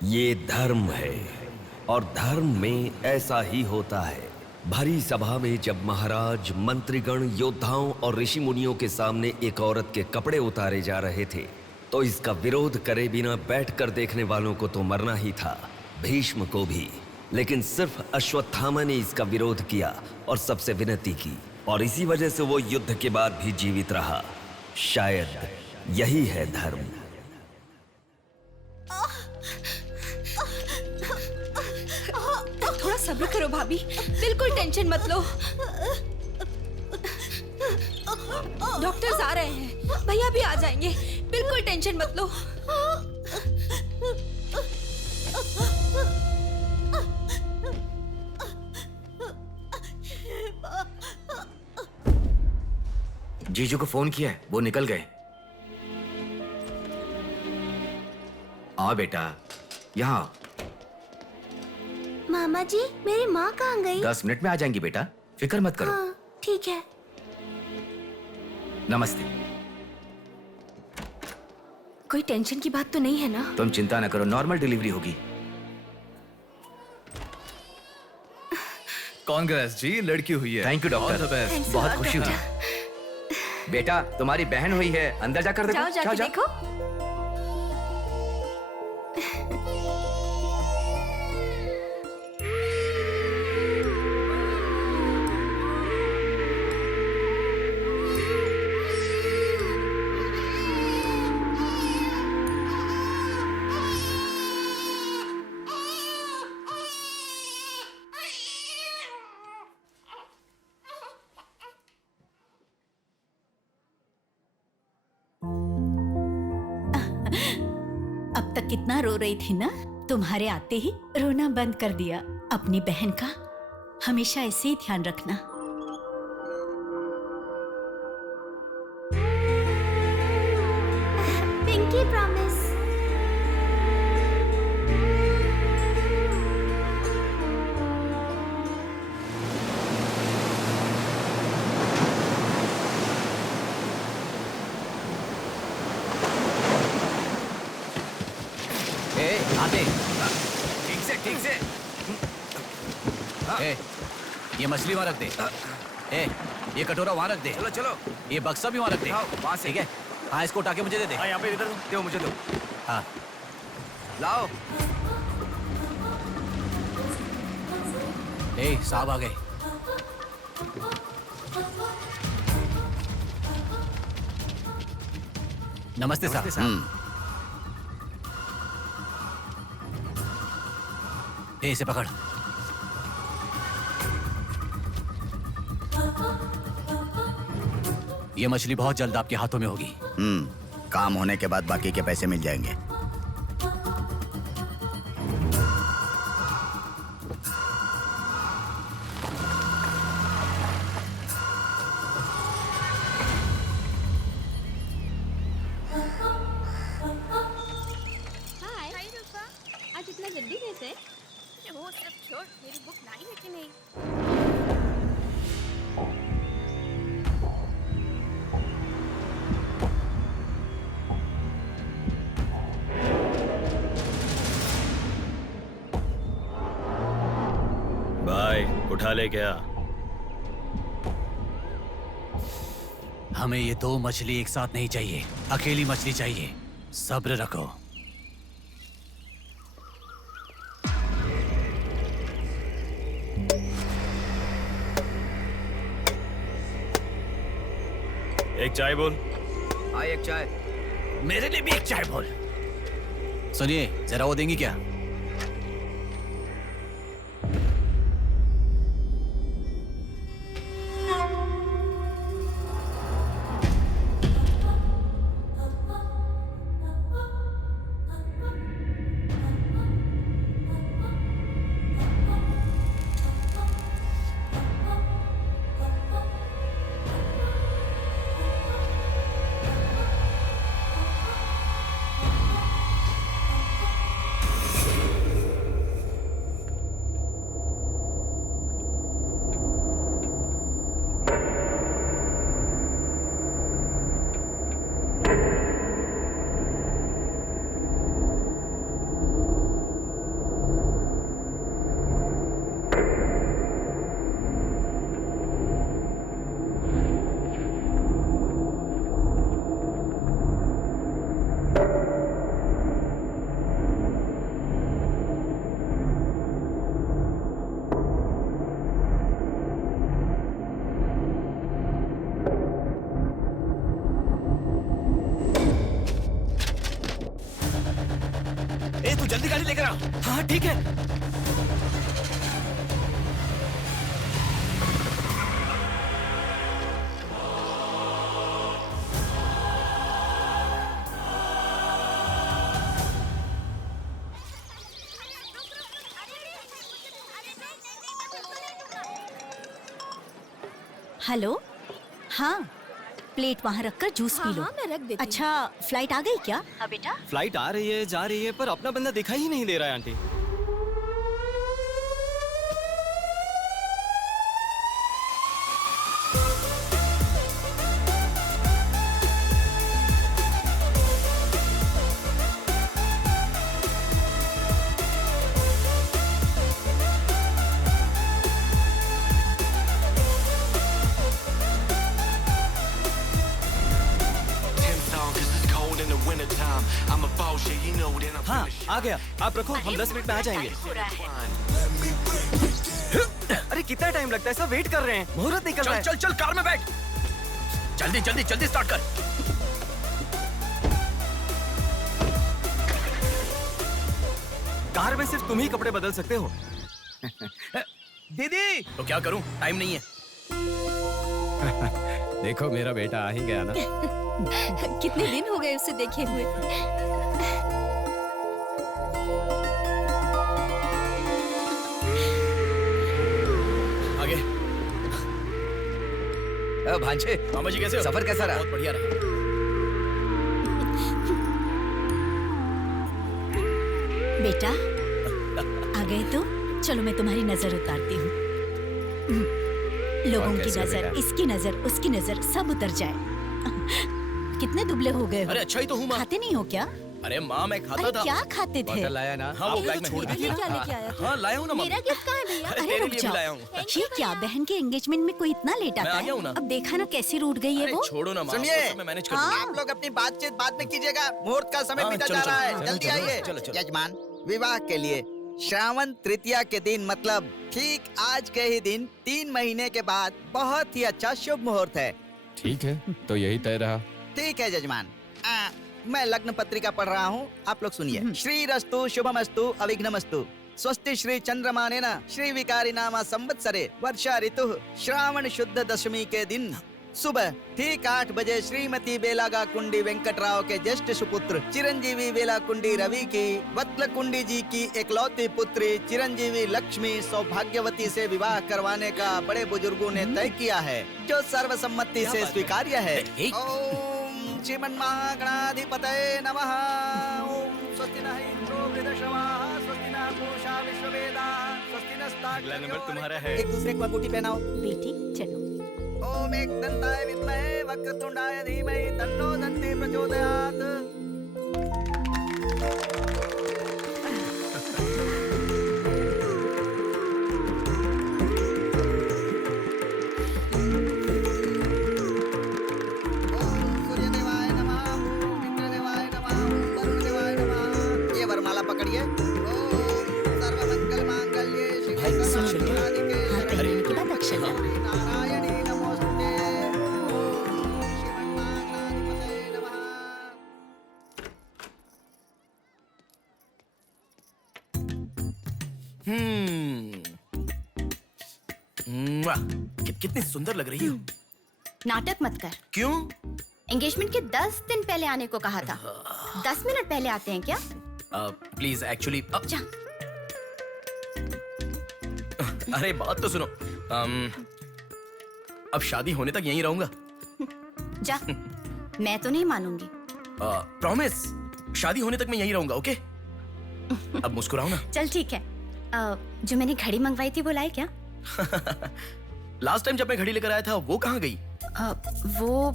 ये धर्म है और धर्म में ऐसा ही होता है। भरी सभा में जब महाराज, मंत्रीगण, योद्धाओं और ऋषि मुनियों के सामने एक औरत के कपड़े उतारे जा रहे थे तो इसका विरोध करे बिना बैठकर देखने वालों को तो मरना ही था, भीष्म को भी। लेकिन सिर्फ अश्वत्थामा ने इसका विरोध किया और सबसे विनती की, और इसी वजह से वो युद्ध के बाद भी जीवित रहा। शायद यही है धर्म। थोड़ा सब्र करो भाभी, बिल्कुल टेंशन मत लो। डॉक्टर्स आ रहे हैं, भैया भी आ जाएंगे, बिल्कुल टेंशन मत लो। जीजू को फोन किया है, वो निकल गए। आओ बेटा, यहाँ। मामा जी, मेरी माँ कहाँ गई? 10 मिनट में आ जाएंगी बेटा, फिक्र मत करो। हाँ, ठीक है। नमस्ते। कोई टेंशन की बात तो नहीं है ना? तुम चिंता न करो, नॉर्मल डिलीवरी होगी। कांग्रेस जी, लड़की हुई है। थैंक यू डॉक्टर, बहुत खुशी हुई। बेटा, तुम्हारी बहन हुई है, अंदर जाकर देखो। जाओ जाके देखो। अब तक कितना रो रही थी ना, तुम्हारे आते ही रोना बंद कर दिया। अपनी बहन का हमेशा ऐसे ही ध्यान रखना। Pinky promise. आते। ठीक से। ए, ये मछली वहाँ रख दे। ए, ये कटोरा वहाँ रख दे। चलो। ये बक्सा भी वहाँ रख दे। वहाँ से। ठीक है? हाँ, इसको उठा के मुझे दे दे। यहाँ पे इधर दो, मुझे दो। हाँ। लाओ। ए, साहब आ गए। नमस्ते साहब। ए, इसे पकड़। ये मछली बहुत जल्द आपके हाथों में होगी। काम होने के बाद बाकी के पैसे मिल जाएंगे। आज इतना जल्दी कैसे? वो सब छोड़, मेरी बुक लाई है कि नहीं? भाई, उठा ले क्या? हमें ये 2 मछली एक साथ नहीं चाहिए, अकेली मछली चाहिए। सब्र रखो। एक चाय बोल। हाँ, एक चाय। मेरे लिए भी एक चाय बोल। सुनिए, जरा वो देंगी क्या? ए तू जल्दी गाड़ी लेकर आ। हाँ ठीक है। हेलो, हाँ प्लेट वहाँ रखकर जूस पी लो। हाँ, मैं रख देती हूँ। अच्छा, फ्लाइट आ गई क्या? हाँ बेटा। फ्लाइट आ रही है, जा रही है, पर अपना बंदा दिखाई ही नहीं दे रहा है आंटी। हाँ आ गया, आप रखो, हम 10 मिनट में आ जाएंगे। अरे कितना टाइम लगता है, सब वेट कर रहे हैं, मुहूर्त निकल रहा है। चल चल कार में बैठ, जल्दी जल्दी जल्दी स्टार्ट कर। कार में सिर्फ तुम ही कपड़े बदल सकते हो। दीदी तो क्या करूं, टाइम नहीं है। देखो मेरा बेटा आ ही गया ना। कितने दिन हो गए उसे देखे हुए। आगे। भांजे, मामा जी कैसे हो? सफर कैसा रहा? बहुत बढ़िया रहा। बेटा आ गए तो चलो मैं तुम्हारी नजर उतारती हूँ। लोगों की नजर, इसकी नजर, उसकी नजर, सब उतर जाए। कितने दुबले हो गए हो? अरे अच्छा ही तो हूँ माँ। खाते नहीं हो क्या? अरे माँ मैं खाता अरे था। क्या खाते थे? बॉटल लाया ना? हाँ वो बैग में छोड़ ये दीजिए। क्या लेके आया तू? हाँ लाया हूँ ना मेरा गिफ्ट कहाँ है भैया? अरे तेरे रुक लिए भी जाओ, लाया हूँ। ये क्या बहन के एंगेजमेंट में कोई इतना लेट मैं आता आ है? गया हूँ ना। अब देखा ना कैसी रूठ गई है अरे वो। छोड़ो ना माँ, सुनिए। वो सब मैं मैनेज कर हाँ। दूंगा। आप लोग अपनी बातचीत बाद में कीजिएगा, मुहूर्त का समय हाँ, बीता चलो, जा रहा चलो, है। चलो, जल्दी चलो, आइए। चलो, चलो। यजमान, विवाह के लिए श्रावण तृतीया के दिन, मतलब ठीक आज के ही दिन 3 महीने के बाद बहुत ही अच्छा शुभ मुहूर्त है। ठीक है, तो यही तय रहा। ठीक है जजमान। मैं लग्न पत्रिका पढ़ रहा हूँ, आप लोग सुनिए। श्री रस्तु शुभमस्तु अविघ्नमस्तु स्वस्ति श्री चंद्रमानेन श्री विकारी नामा संवत्सरे वर्षा ऋतु श्रावण शुद्ध दशमी के दिन सुबह ठीक 8 बजे श्रीमती बेलागा कुंडी वेंकटराव के ज्येष्ठ सुपुत्र चिरंजीवी बेला कुंडी रवि की वत्ल कुंडी जी की एकलौती पुत्री चिरंजीवी लक्ष्मी सौभाग्यवती से विवाह करवाने का बड़े बुजुर्गों ने तय किया है, जो सर्वसम्मति से स्वीकार्य है। ओम श्रीमन्महागणाधिपतये नमः। ओम स्वस्ति नः इंद्रो वृद्धश्रवाः स्वस्ति नः पूषा विश्ववेदाः स्वस्ति नस्तार्क्ष्यो। अगला नंबर तुम्हारा है। एक दूसरे को अंगूठी पहनाओ। बेटी चलो। ओम एकदंताय विद्महे वक्रतुंडाय धीमहि तन्नो दन्ती प्रचोदयात्। ओम सूर्यदेवाय नमः, ओम इंद्रदेवाय नमः, ओम वरुणदेवाय नमः। ये वरमाला पकड़िए। ओम सर्वमंगलमांगल्ये शिवे सर्वार्थसाधिके हाथ पहनने के बाद अक्षर लगाना। नारायणी नमोस्तुते। ओम श्रीमन्महागणाधिपतये नमः। कितनी सुंदर लग रही हो। नाटक मत कर। क्यों? एंगेजमेंट के 10 दिन पहले आने को कहा था। 10 मिनट पहले आते हैं क्या? प्लीज एक्चुअली जा। अरे बात तो सुनो। अब शादी होने तक यहीं रहूंगा। जा। मैं तो नहीं मानूंगी। प्रॉमिस, शादी होने तक मैं यहीं रहूंगा। ओके? अब मुस्कुराओ ना। चल ठीक है। जो मैंने घड़ी मंगवाई थी वो लाए क्या? लास्ट टाइम जब मैं घड़ी लेकर आया था वो कहाँ गई? वो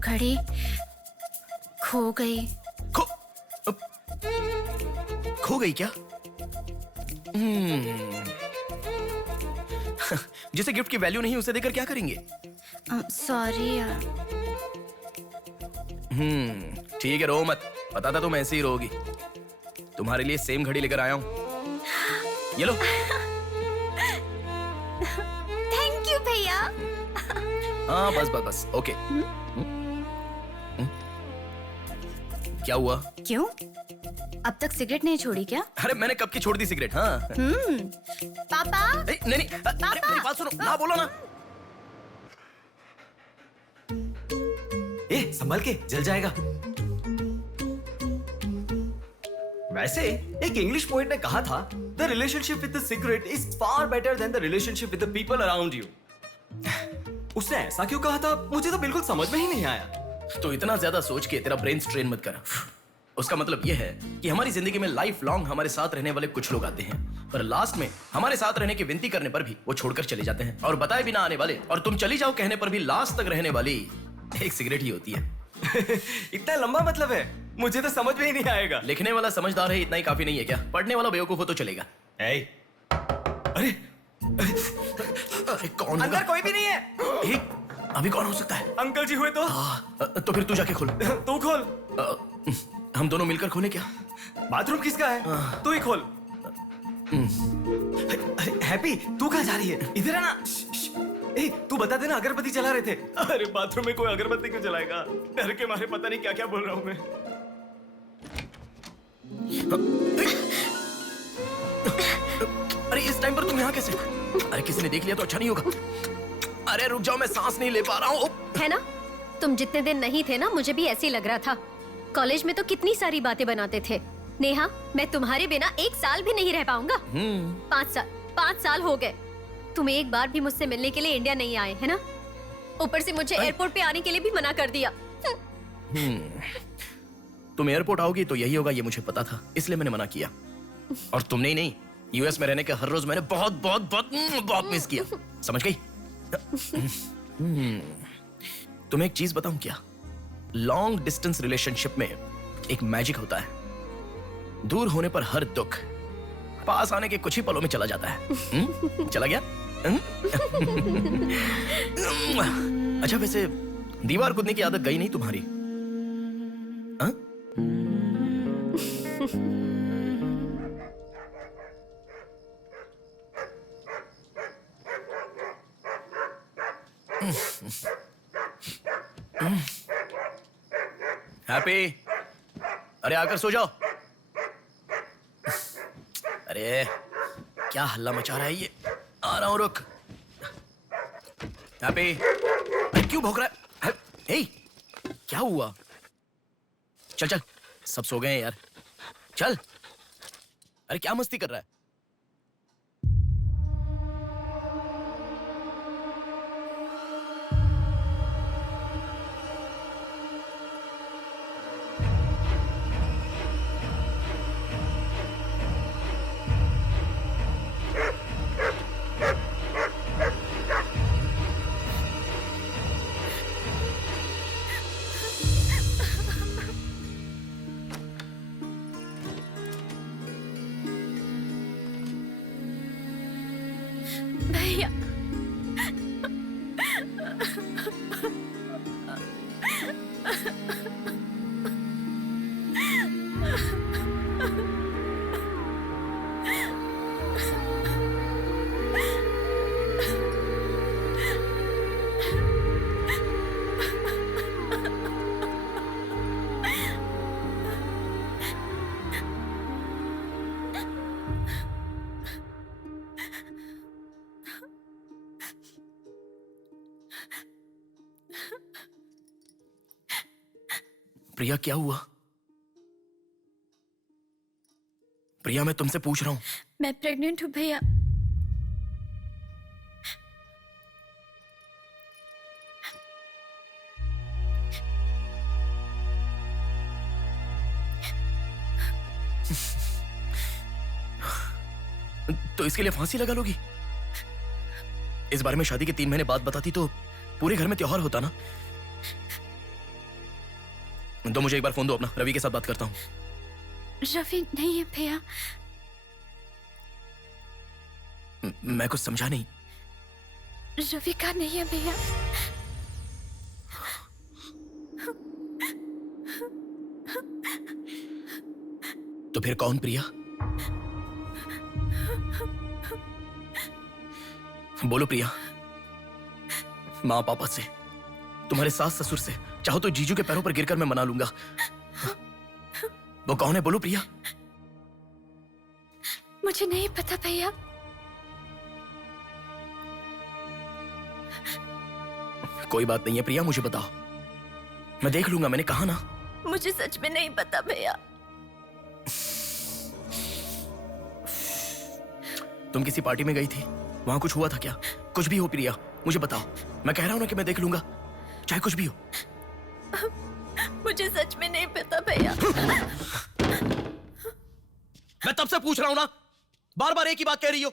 घड़ी खो गई। खो गई क्या? जिसे गिफ्ट की वैल्यू नहीं उसे देकर क्या करेंगे? सॉरी यार। ठीक है, रो मत। पता था तुम ऐसे ही रोगी। तुम्हारे लिए सेम घड़ी लेकर आया हूँ। ये लो। थैंक यू भैया। हाँ बस बस बस। ओके। क्या हुआ? क्यों? अब तक सिगरेट नहीं छोड़ी क्या? अरे मैंने कब की छोड़ दी सिगरेट। हाँ पापा। नहीं अरे मेरी बात सुनो ना, बोलो ना। संभल के, जल जाएगा। वैसे एक इंग्लिश पोएट ने कहा था, the relationship with the cigarette is far better than the relationship with the people around you. उसने ऐसा क्यों कहा था, मुझे तो बिल्कुल समझ में ही नहीं आया। तो इतना ज्यादा सोच के तेरा ब्रेन स्ट्रेन मत कर। उसका मतलब यह है कि हमारी जिंदगी में लाइफ लॉन्ग हमारे साथ रहने वाले कुछ लोग आते हैं, पर लास्ट में हमारे साथ रहने की विनती करने पर भी वो छोड़कर चले जाते हैं, और बताए बिना आने वाले और तुम चली जाओ कहने पर भी लास्ट तक रहने वाली एक सिगरेट ही होती है। इतना लंबा मतलब है, मुझे तो समझ में ही नहीं आएगा। लिखने वाला समझदार है इतना ही काफी नहीं है क्या? पढ़ने वाला बेवकूफ हो तो चलेगा। अरे कौन अंदर कोई भी नहीं है। अभी कौन हो सकता है? अंकल जी हुए तो? तो फिर तू जाके खोल। तू खोल। हम दोनों मिलकर खोलें क्या? बाथरूम किसका है? तू ही खोल। हैप्पी, तू कहाँ जा रही है? इधर है ना। तू बता देना, अगरबत्ती जला रहे थे। अरे बाथरूम में कोई अगरबत्ती क्यों जलाएगा? डर के मारे पता नहीं क्या क्या बोल रहा हूँ मैं। अरे इस टाइम पर तुम यहाँ कैसे? अरे किसी ने देख लिया तो अच्छा नहीं होगा। अरे रुक जाओ, मैं सांस नहीं ले पा रहा हूँ। है ना, तुम जितने दिन नहीं थे ना, मुझे भी ऐसे ही लग रहा था। कॉलेज में तो कितनी सारी बातें बनाते थे। नेहा, मैं तुम्हारे बिना 1 साल भी नहीं रह पाऊंगा। 5 साल हो गए। तुम एक बार भी मुझसे मिलने के लिए इंडिया नहीं आए, है ना? ऊपर से मुझे एयरपोर्ट पे आने के लिए भी मना कर दिया। तुम एयरपोर्ट आओगी तो यही होगा, ये मुझे पता था, इसलिए मैंने मना किया। और तुमने ही नहीं, यूएस में रहने के हर रोज मैंने बहुत बहुत बहुत बहुत मिस किया। समझ गई? तुम्हें एक चीज बताऊं क्या? लॉन्ग डिस्टेंस रिलेशनशिप में एक मैजिक होता है। दूर होने पर हर दुख पास आने के कुछ ही पलों में चला जाता है। चला गया? अच्छा वैसे दीवार कूदने की आदत गई नहीं तुम्हारी? हैप्पी, अरे आकर सो जाओ। अरे क्या हल्ला मचा रहा है ये? आ रहा हूं, रुक। हैप्पी, अरे क्यों भौंक रहा है? हे, क्या हुआ? चल चल, सब सो गए हैं यार, चल। अरे क्या मस्ती कर रहा है? भैया, प्रिया क्या हुआ? प्रिया मैं तुमसे पूछ रहा हूं। मैं प्रेग्नेंट हूँ भैया। तो इसके लिए फांसी लगा लोगी? इस बारे में शादी के 3 महीने बाद बताती तो पूरे घर में त्योहार होता ना। तो मुझे एक बार फोन दो अपना, रवि के साथ बात करता हूँ। रवि नहीं है भैया। मैं कुछ समझा नहीं। रवि का नहीं है भैया। तो फिर कौन प्रिया? बोलो प्रिया। माँ पापा से, तुम्हारे सास ससुर से, चाहो तो जीजू के पैरों पर गिरकर मैं मना लूंगा। वो कौन है, बोलो प्रिया। मुझे नहीं पता भैया। कोई बात नहीं है प्रिया, मुझे बताओ, मैं देख लूंगा, मैंने कहा ना। मुझे सच में नहीं पता भैया। तुम किसी पार्टी में गई थी, वहां कुछ हुआ था क्या? कुछ भी हो प्रिया, मुझे बताओ। मैं कह रहा हूं ना कि मैं देख लूंगा, चाहे कुछ भी हो। मुझे सच में नहीं पता भैया। मैं तब से पूछ रहा हूं ना, बार बार एक ही बात कह रही हो।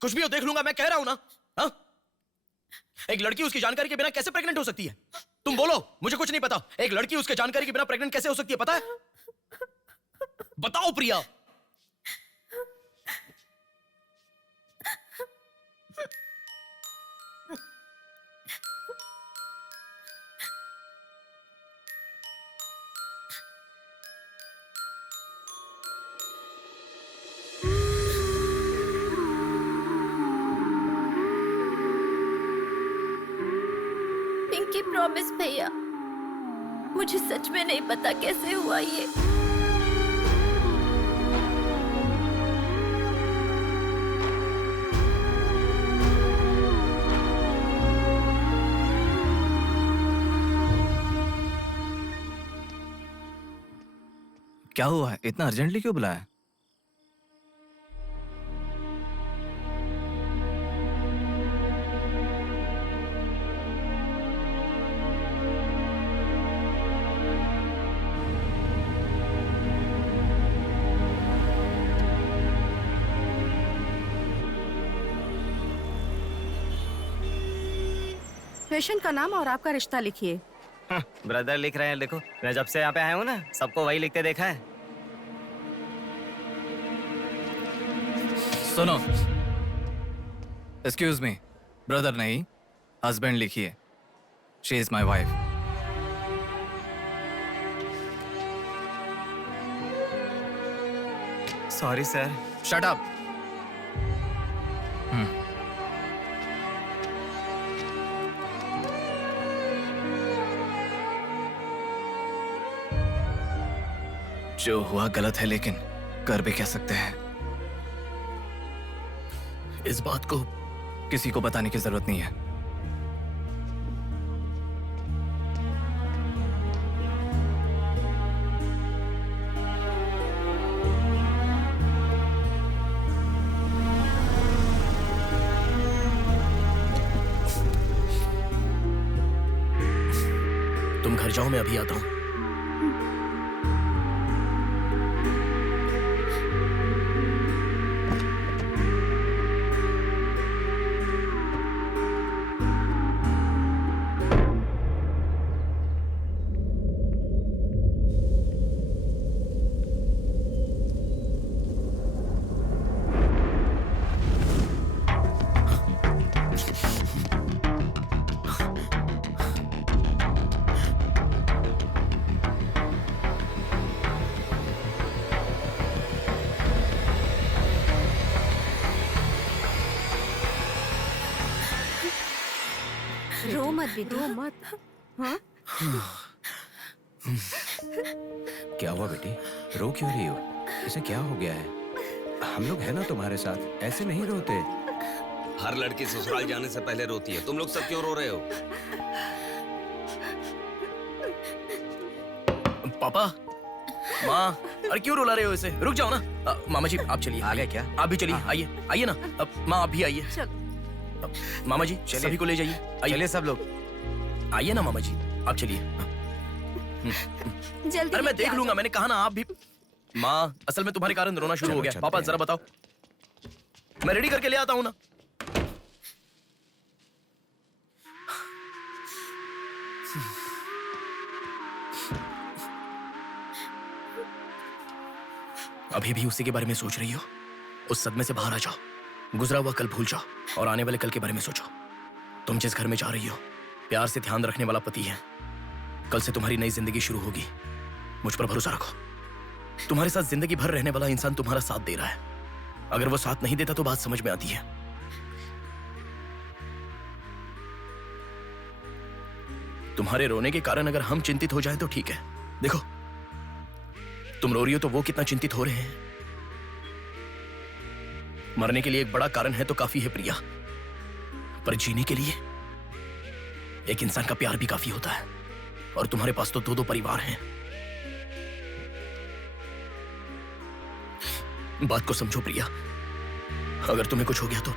कुछ भी हो, देख लूंगा, मैं कह रहा हूं ना। हा? एक लड़की उसकी जानकारी के बिना कैसे प्रेग्नेंट हो सकती है? तुम बोलो, मुझे कुछ नहीं पता। एक लड़की उसके जानकारी के बिना प्रेग्नेंट कैसे हो सकती है, पता है? बताओ प्रिया। पिंकी प्रॉमिस भैया, मुझे सच में नहीं पता कैसे हुआ ये। क्या हुआ है? इतना अर्जेंटली क्यों बुलाया? पेशेंट का नाम और आपका रिश्ता लिखिए। ब्रदर लिख रहे हैं, देखो। मैं जब से यहाँ पे आया हूँ ना, सबको वही लिखते देखा है। सुनो, एक्सक्यूज मी, ब्रदर नहीं, हस्बैंड लिखिए। She is my wife. Sorry sir. Shut up. जो हुआ गलत है, लेकिन कर भी क्या सकते हैं। इस बात को किसी को बताने की जरूरत नहीं है। तुम घर जाओ, मैं अभी आता हूं। रो मत बेटी, रो मत। हाँ? क्या हुआ बेटी? रो क्यों रही हो? इसे क्या हो गया है? हम लोग हैं ना तुम्हारे साथ, ऐसे नहीं रोते। हर लड़की ससुराल जाने से पहले रोती है, तुम लोग सब क्यों रो रहे हो? पापा, माँ, अरे क्यों रुला रहे हो इसे? रुक जाओ ना। मामा जी आप चलिए। आ गए क्या? आप भी चलिए, आइए आइए ना। माँ आप भी आइए। मामा जी सभी को ले जाइए। चलिए सब लोग, आइए ना मामा जी, आप चलिए। जल्दी। अरे मैं देख लूंगा, मैंने कहा ना। आप भी। माँ, असल में तुम्हारे कारण रोना शुरू हो गया। पापा जरा बताओ, मैं रेडी करके ले आता हूँ ना। अभी भी उसी के बारे में सोच रही हो? उस सदमे से बाहर आ जाओ, गुजरा हुआ कल भूल जाओ और आने वाले कल के बारे में सोचो। तुम जिस घर में जा रही हो, प्यार से ध्यान रखने वाला पति है। कल से तुम्हारी नई जिंदगी शुरू होगी, मुझ पर भरोसा रखो। तुम्हारे साथ जिंदगी भर रहने वाला इंसान तुम्हारा साथ दे रहा है। अगर वो साथ नहीं देता तो बात समझ में आती है। तुम्हारे रोने के कारण अगर हम चिंतित हो जाएं तो ठीक है। देखो, तुम रो रही हो तो वो कितना चिंतित हो रहे हैं। मरने के लिए एक बड़ा कारण है तो काफी है प्रिया, पर जीने के लिए एक इंसान का प्यार भी काफी होता है। और तुम्हारे पास तो 2-2 परिवार हैं। बात को समझो प्रिया, अगर तुम्हें कुछ हो गया तो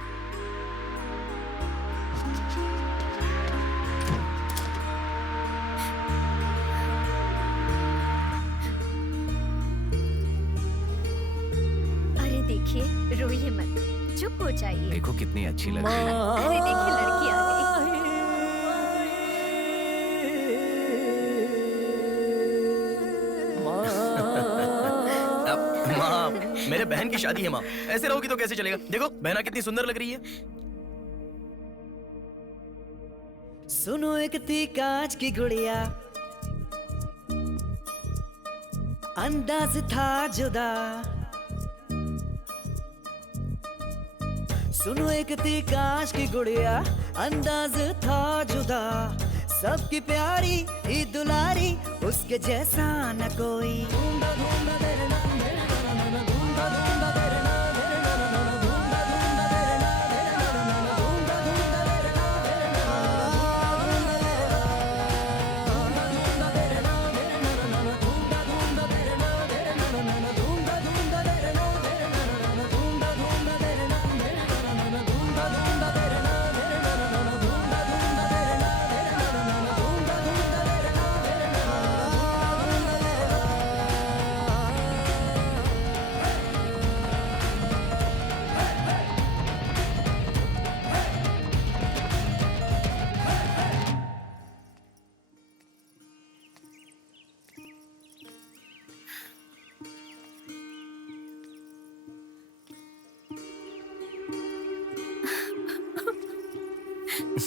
अरे देखिए, रोइए मत, चुप हो जाइए। देखो कितनी अच्छी लग रही है। अरे देखिए, लड़की आ गई। माँ, मेरे बहन की शादी है माँ, ऐसे रहोगी तो कैसे चलेगा। देखो बहना कितनी सुंदर लग रही है। सुनो एक थी कांच की गुड़िया, अंदाज था जुदा। सुनो एक थी कांच की गुड़िया, अंदाज था जुदा। सबकी प्यारी ही दुलारी, उसके जैसा न कोई।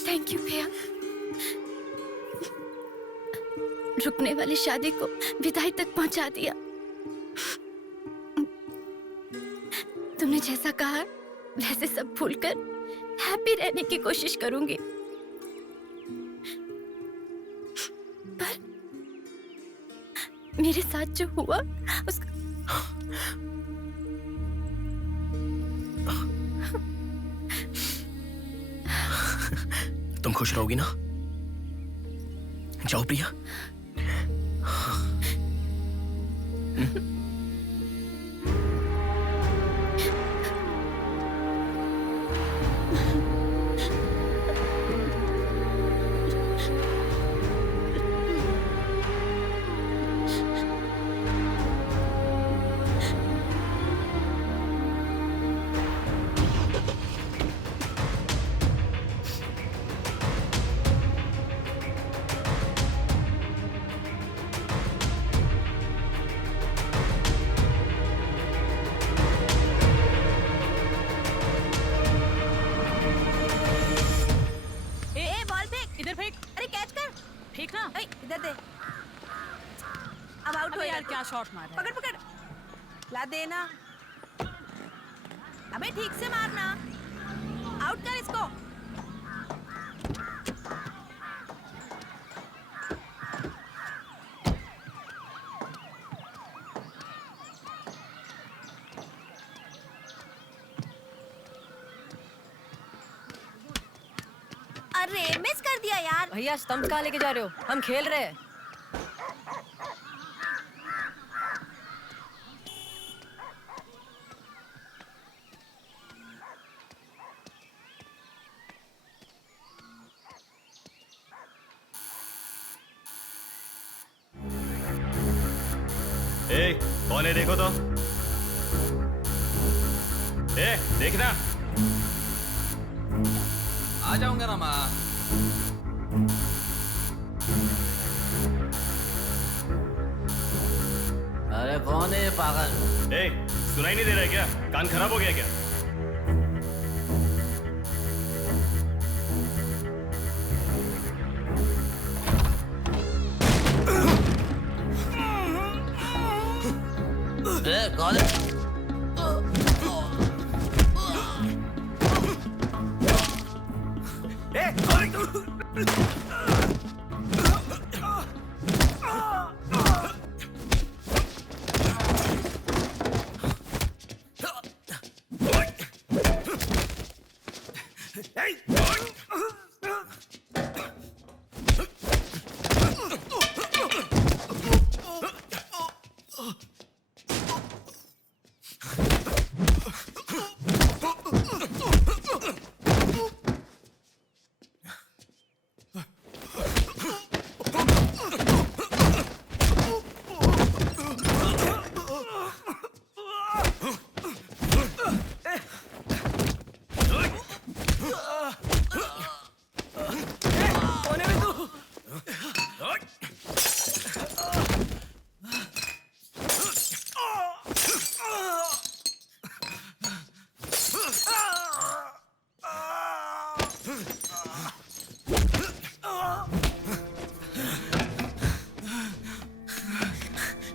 थैंक यू भैया, रुकने वाली शादी को विदाई तक पहुंचा दिया। तुमने जैसा कहा वैसे सब भूलकर हैप्पी रहने की कोशिश करूंगी। पर मेरे साथ जो हुआ उसका तुम खुश रहोगी ना? जाओ प्रिया। अब आउट हो यार, क्या शॉट मारा। पकड़ पकड़, ला देना। अबे ठीक से मारना, आउट कर इसको। अरे मिस कर दिया यार। भैया स्टंप कहाँ लेके जा रहे हो, हम खेल रहे हैं। ए, कौन है देखो तो। ए, देखना। आ जाऊंगा ना माँ। अरे कौन है पागल? ए, सुनाई नहीं दे रहा है क्या? कान खराब हो गया क्या? कौन है?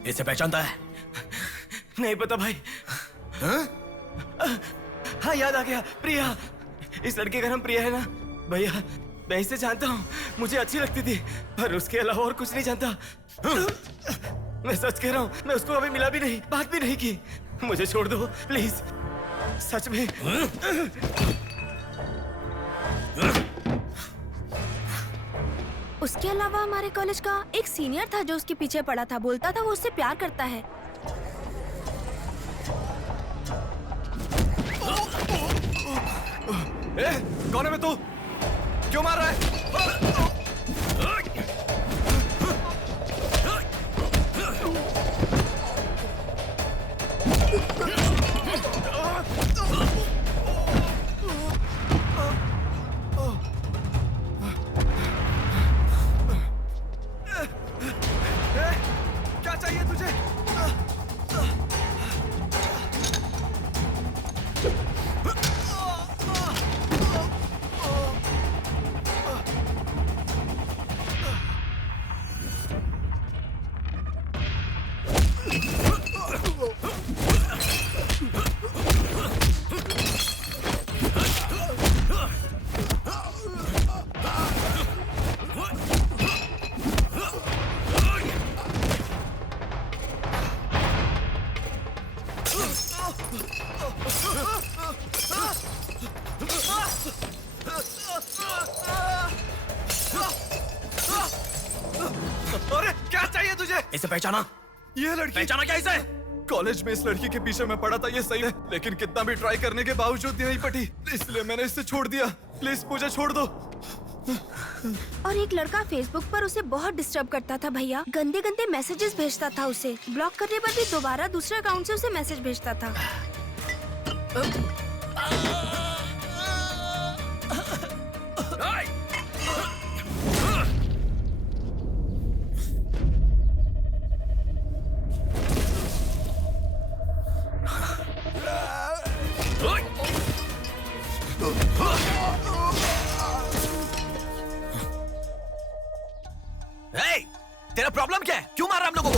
इसे पहचानता है? नहीं पता भाई। हाँ याद आ गया, प्रिया। इस लड़के का नाम प्रिया है ना भैया? मैं इसे जानता हूँ, मुझे अच्छी लगती थी, पर उसके अलावा और कुछ नहीं जानता। मैं सच कह रहा हूँ, मैं उसको अभी मिला भी नहीं, बात भी नहीं की। मुझे छोड़ दो प्लीज, सच में। उसके अलावा हमारे कॉलेज का एक सीनियर था जो उसके पीछे पड़ा था, बोलता था वो उससे प्यार करता है। कौन है? मैं तू क्यों मार रहा है? क्या चाहिए तुझे? अरे क्या चाहिए तुझे? इसे पहचाना? ये लड़की पहचाना क्या इसे? कॉलेज में इस लड़की के पीछे मैं पड़ा था, ये सही है, लेकिन कितना भी ट्राई करने के बावजूद नहीं पटी, इसलिए मैंने इसे छोड़ दिया। प्लीज मुझे छोड़ दो। और एक लड़का फेसबुक पर उसे बहुत डिस्टर्ब करता था भैया, गंदे गंदे मैसेजेस भेजता था उसे। ब्लॉक करने पर भी दोबारा दूसरे अकाउंट से उसे मैसेज भेजता था। Hey, तेरा प्रॉब्लम क्या है? क्यों मार रहा हम लोगों को?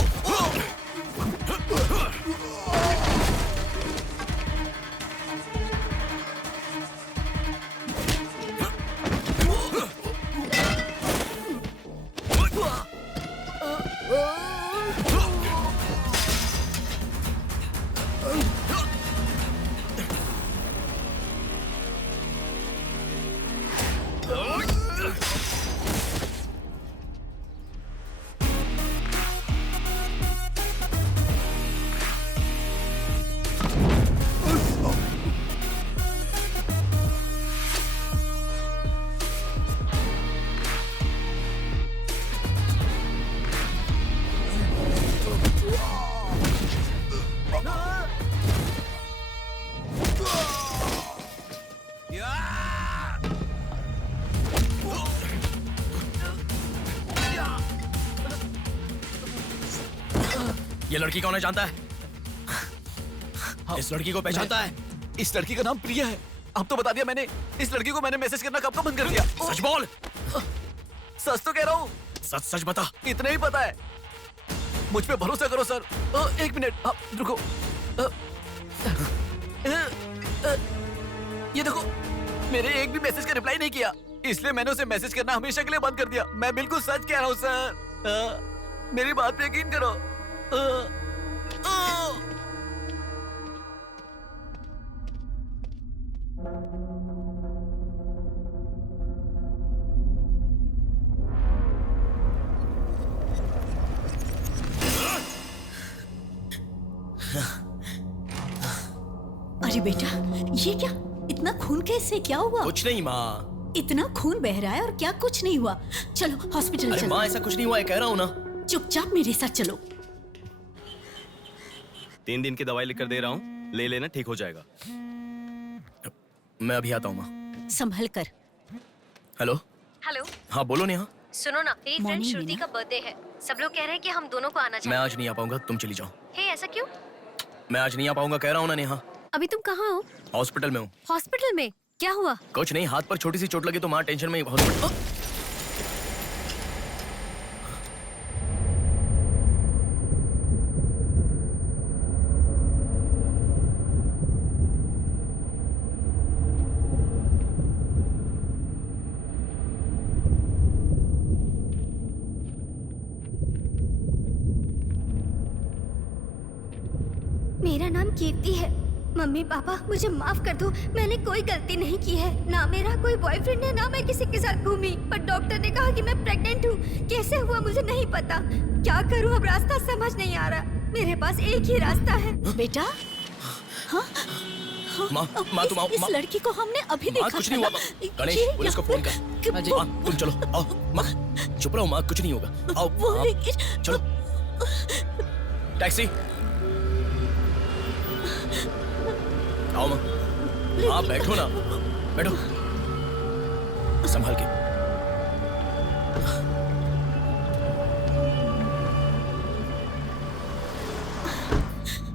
ये लड़की कौन है जानता है? इस लड़की को पहचानता है? इस लड़की का नाम प्रिया है। अब तो बता दिया मैंने। इस लड़की को मैंने मैसेज करना कब का बंद कर दिया। सच बोल। सच तो कह रहा हूँ। सच सच बता। इतना ही पता है, मुझ पे भरोसा करो सर। एक मिनट रुको। ये देखो, मेरे एक भी मैसेज का रिप्लाई नहीं किया, इसलिए मैंने उसे मैसेज करना हमेशा के लिए बंद कर दिया। मैं बिल्कुल सच कह रहा हूँ सर, मेरी बात पे यकीन करो। अरे बेटा, ये क्या? इतना खून कैसे? क्या हुआ? कुछ नहीं माँ। इतना खून बह रहा है और क्या कुछ नहीं हुआ? चलो हॉस्पिटल अरे चलो। माँ, ऐसा कुछ नहीं हुआ है, कह रहा हूँ ना। चुपचाप मेरे साथ चलो। 3 दिन की दवाई लिख कर दे रहा हूँ, ले लेना, ठीक हो जाएगा। मैं अभी आता हूँ माँ। संभल कर। हेलो। हेलो। हाँ बोलो नेहा। सुनो ना, मेरी फ्रेंड Morning, श्रुति मीना। का बर्थडे है। सब लोग कह रहे हैं कि हम दोनों को आना मैं चाहिए। आज नहीं आ पाऊंगा, तुम चली जाओ। हे, ऐसा क्यों? मैं आज नहीं आ पाऊंगा, कह रहा हूँ ना नेहा। अभी तुम कहाँ हो? हॉस्पिटल में हूँ। हॉस्पिटल में? क्या हुआ? कुछ नहीं, हाथ पर छोटी सी चोट लगी तो माँ टेंशन में हॉस्पिटल। मेरा नाम कीर्ति है। मम्मी पापा मुझे माफ कर दो, मैंने कोई गलती नहीं की है। ना मेरा कोई बॉयफ्रेंड है, ना मैं किसी के साथ घूमी। पर डॉक्टर ने कहा कि मैं प्रेग्नेंट हूँ। कैसे हुआ मुझे नहीं पता। क्या करूँ अब, रास्ता समझ नहीं आ रहा। मेरे पास एक ही रास्ता है। बेटा हाँ? माँ तुम आओ। इस लड़की को हमने अभी देखा। कुछ नहीं हुआ माँ। गणेश पुलिस को फोन कर। माँ तुम चलो आओ। माँ चुप रहो माँ, कुछ नहीं होगा। आओ चलो। टैक्सी आओ माँ। हाँ बैठो ना, बैठो संभाल के।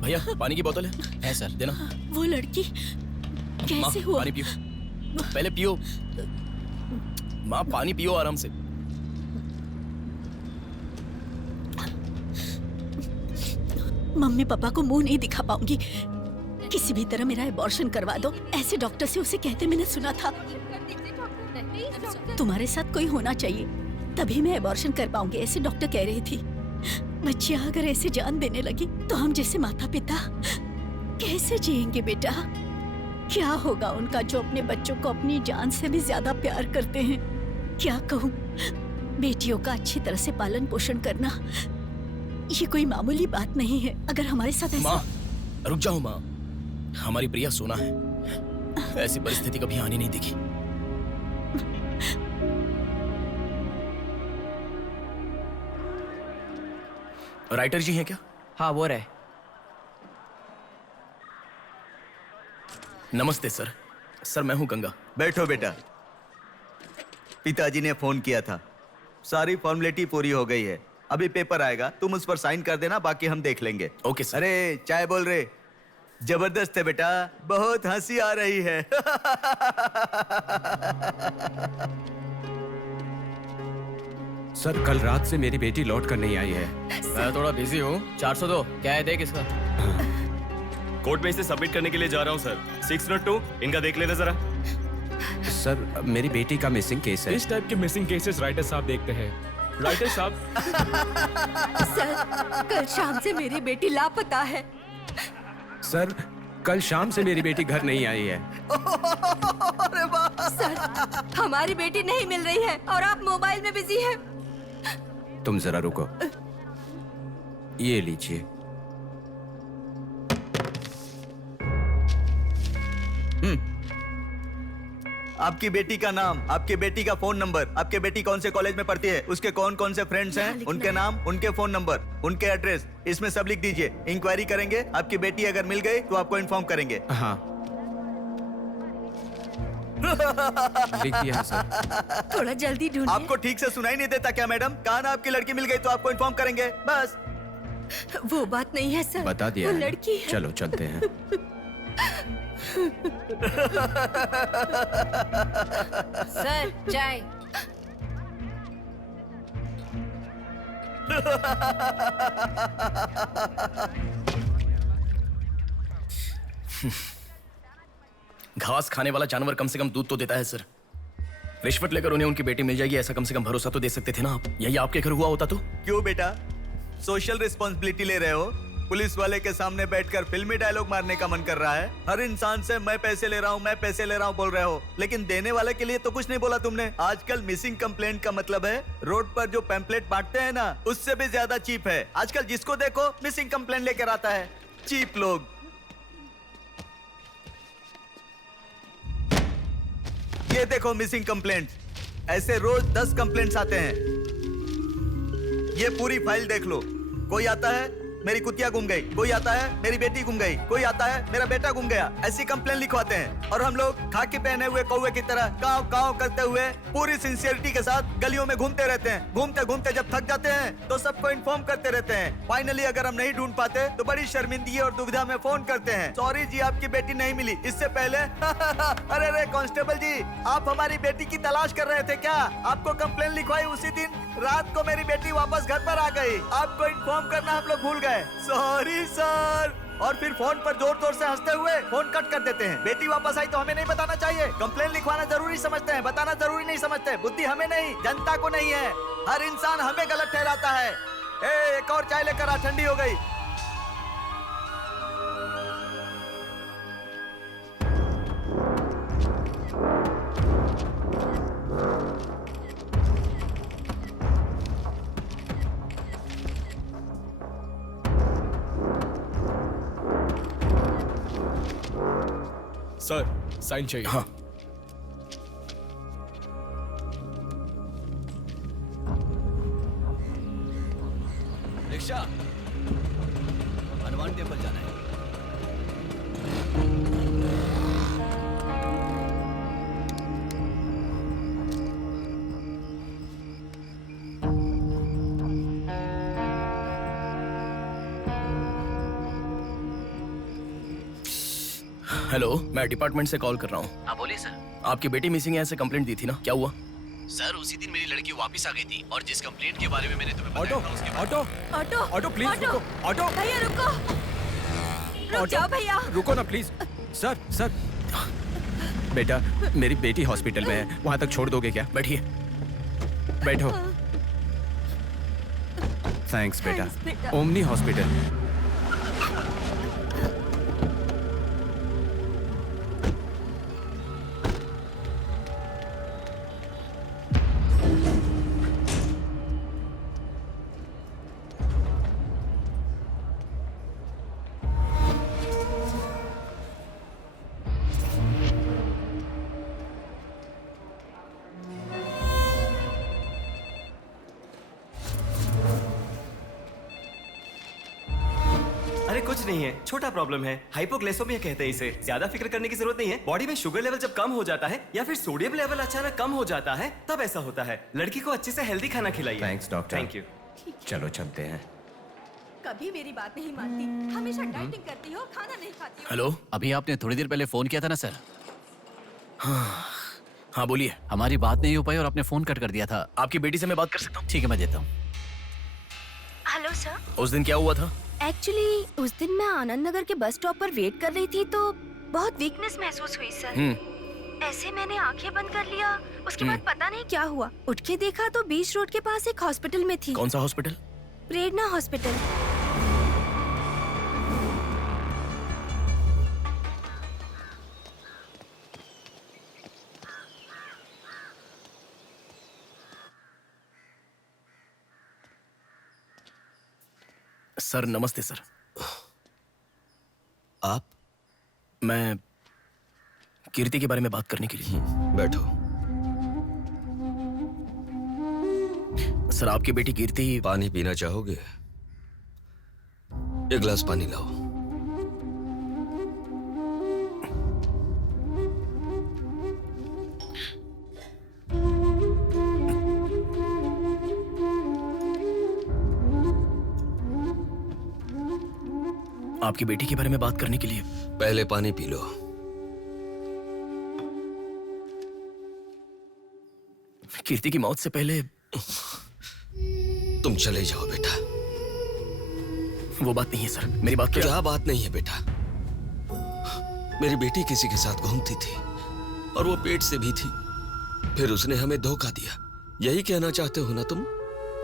भैया पानी की बोतल है सर, देना। वो लड़की कैसे हुआ? पानी पियो, पहले पियो माँ, पानी पियो आराम से। मम्मी पापा को मुंह नहीं दिखा पाऊंगी। किसी भी तरह मेरा एबॉर्शन करवा दो, ऐसे डॉक्टर से उसे कहते मैंने सुना था। तुम्हारे साथ कोई होना चाहिए तभी मैं एबॉर्शन कर पाऊंगी, ऐसे डॉक्टर कह रही थी। बच्चियां अगर ऐसे जान देने लगी तो हम जैसे माता पिता कैसे जिएंगे बेटा? क्या होगा उनका जो अपने बच्चों को अपनी जान से भी ज्यादा प्यार करते हैं? क्या कहूँ, बेटियों का अच्छी तरह से पालन पोषण करना ये कोई मामूली बात नहीं है। अगर हमारे साथ ऐसा... माँ रुक जाओ माँ, हमारी प्रिया सोना है, ऐसी परिस्थिति कभी आनी नहीं देखी। राइटर जी हैं क्या? हाँ वो रहे। नमस्ते सर। सर मैं हूं गंगा। बैठो बेटा। पिताजी ने फोन किया था, सारी फॉर्मेलिटी पूरी हो गई है। अभी पेपर आएगा, तुम उस पर साइन कर देना, बाकी हम देख लेंगे। Okay sir. अरे चाय बोल रहे? जबरदस्त है बेटा, बहुत हंसी आ रही है। सर कल रात से मेरी बेटी लौट कर नहीं आई है। मैं थोड़ा बिजी हूँ। 402 क्या है, देख इसका। कोर्ट में इसे सबमिट करने के लिए जा रहा हूँ सर। 602 इनका देख लेना जरा। सर मेरी बेटी का मिसिंग केस है। इस टाइप के मिसिंग केसेस राइटर साहब देखते हैं। राइटर साहब। सर कल शाम से मेरी बेटी लापता है। सर कल शाम से मेरी बेटी घर नहीं आई है। सर हमारी बेटी नहीं मिल रही है और आप मोबाइल में बिजी हैं। तुम जरा रुको, ये लीजिए। आपकी बेटी का नाम, आपकी बेटी का फोन नंबर, आपकी बेटी कौन से कॉलेज में पढ़ती है, उसके कौन कौन से फ्रेंड्स हैं, उनके नाम, उनके फोन नंबर, उनके एड्रेस, इसमें सब लिख दीजिए। इंक्वायरी करेंगे, आपकी बेटी अगर मिल गई तो आपको इन्फॉर्म करेंगे। हाँ लिख दिया सर। थोड़ा जल्दी ढूंढिए। आपको ठीक से सुनाई नहीं देता क्या मैडम? कहा ना आपकी लड़की मिल गई तो आपको इन्फॉर्म करेंगे, बस। वो बात नहीं है सर, बता दिया वो है। लड़की है। चलो चलते हैं। सर चाय। घास खाने वाला जानवर कम से कम दूध तो देता है सर। रिश्वत लेकर उन्हें उनकी बेटी मिल जाएगी, ऐसा कम से कम भरोसा तो दे सकते थे ना आप। यही आपके घर हुआ होता तो? क्यों बेटा, सोशल रिस्पॉन्सिबिलिटी ले रहे हो? पुलिस वाले के सामने बैठकर फिल्मी डायलॉग मारने का मन कर रहा है? हर इंसान से मैं पैसे ले रहा हूँ, मैं पैसे ले रहा हूँ बोल रहे हो, लेकिन देने वाले के लिए तो कुछ नहीं बोला तुमने। आजकल मिसिंग कंप्लेंट का मतलब है रोड पर जो पैम्पलेट बांटते हैं ना, उससे भी ज्यादा चीप है। आजकल जिसको देखो मिसिंग कंप्लेंट लेकर आता है, चीप लोग। ये देखो मिसिंग कंप्लेंट, ऐसे रोज 10 कंप्लेंट्स आते हैं। ये पूरी फाइल देख लो। कोई आता है मेरी कुतिया गुम गई, कोई आता है मेरी बेटी गुम गई, कोई आता है मेरा बेटा गुम गया, ऐसी कंप्लेंट लिखवाते हैं। और हम लोग खाकी पहने हुए कौवे की तरह काव काव करते हुए पूरी सिंसियरिटी के साथ गलियों में घूमते रहते हैं। घूमते घूमते जब थक जाते हैं तो सबको इन्फॉर्म करते रहते हैं। फाइनली अगर हम नहीं ढूंढ पाते तो बड़ी शर्मिंदगी और दुविधा में फोन करते हैं, सॉरी जी आपकी बेटी नहीं मिली। इससे पहले अरे रे कांस्टेबल जी, आप हमारी बेटी की तलाश कर रहे थे क्या? आपको कंप्लेंट लिखवाई उसी दिन रात को मेरी बेटी वापस घर पर आ गई, आपको इन्फॉर्म करना हम लोग भूल गए, सॉरी सर। और फिर फोन पर जोर जोर से हंसते हुए फोन कट कर देते हैं। बेटी वापस आई तो हमें नहीं बताना चाहिए। कंप्लेंट लिखवाना जरूरी समझते हैं, बताना जरूरी नहीं समझते। बुद्धि हमें नहीं, जनता को नहीं है। हर इंसान हमें गलत ठहराता है। एक और चाय लेकर आ, ठंडी हो गई। सर साइन चाहिए। हाँ। रिक्शा, हनुमान टेम्पल जाना है। हेलो, मैं डिपार्टमेंट से कॉल कर रहा हूँ। हाँ बोलिए सर। आपकी बेटी मिसिंग है ऐसे कंप्लेंट दी थी ना, क्या हुआ? सर उसी दिन मेरी लड़की वापस आ गई थी और जिस कंप्लेंट के बारे में मैंने तुम्हें auto auto auto auto please रुको। ऑटो भैया रुको, रुक जाओ भैया। रुको ना प्लीज। सर सर, बेटा मेरी बेटी हॉस्पिटल में है, वहां तक छोड़ दोगे क्या? बैठिए। बैठो। थैंक्स बेटा। Omni hospital. अरे कुछ नहीं है, छोटा प्रॉब्लम है, हाइपोग्लाइसेमिया कहते हैं इसे। ज्यादा फिक्र करने की जरूरत नहीं है। बॉडी में शुगर लेवल जब कम हो जाता है या फिर सोडियम लेवल अचानक कम हो जाता है तब ऐसा होता है। लड़की को अच्छे से हेल्दी खाना खिलाइए। Thanks doctor. Thank you. चलो चलते हैं। कभी मेरी बात नहीं मानती, हमेशा डाइटिंग करती हो, खाना नहीं खाती हो। हेलो, अभी आपने थोड़ी देर पहले फोन किया था ना सर? हाँ बोलिए। हमारी बात नहीं हो पाई और आपने फोन कट कर दिया था। आपकी बेटी से मैं बात कर सकता हूँ? ठीक है, मैं देता हूँ। Hello sir. उस दिन क्या हुआ था? एक्चुअली उस दिन मैं आनंद नगर के बस स्टॉप पर वेट कर रही थी तो बहुत वीकनेस महसूस हुई सर। ऐसे मैंने आंखें बंद कर लिया। उसके बाद पता नहीं क्या हुआ, उठ के देखा तो बीच रोड के पास एक हॉस्पिटल में थी। कौन सा हॉस्पिटल? प्रेरणा हॉस्पिटल। सर नमस्ते सर। आप? मैं कीर्ति के बारे में बात करने के लिए। बैठो। सर आपकी बेटी कीर्ति। पानी पीना चाहोगे? एक गिलास पानी लाओ। आपकी बेटी के बारे में बात करने के लिए। पहले पानी पी लो। कीर्ति की मौत से पहले तुम चले जाओ बेटा। वो बात नहीं है सर, मेरी बात क्या बात नहीं है बेटा? मेरी बेटी किसी के साथ घूमती थी और वो पेट से भी थी, फिर उसने हमें धोखा दिया। यही कहना चाहते हो ना तुम?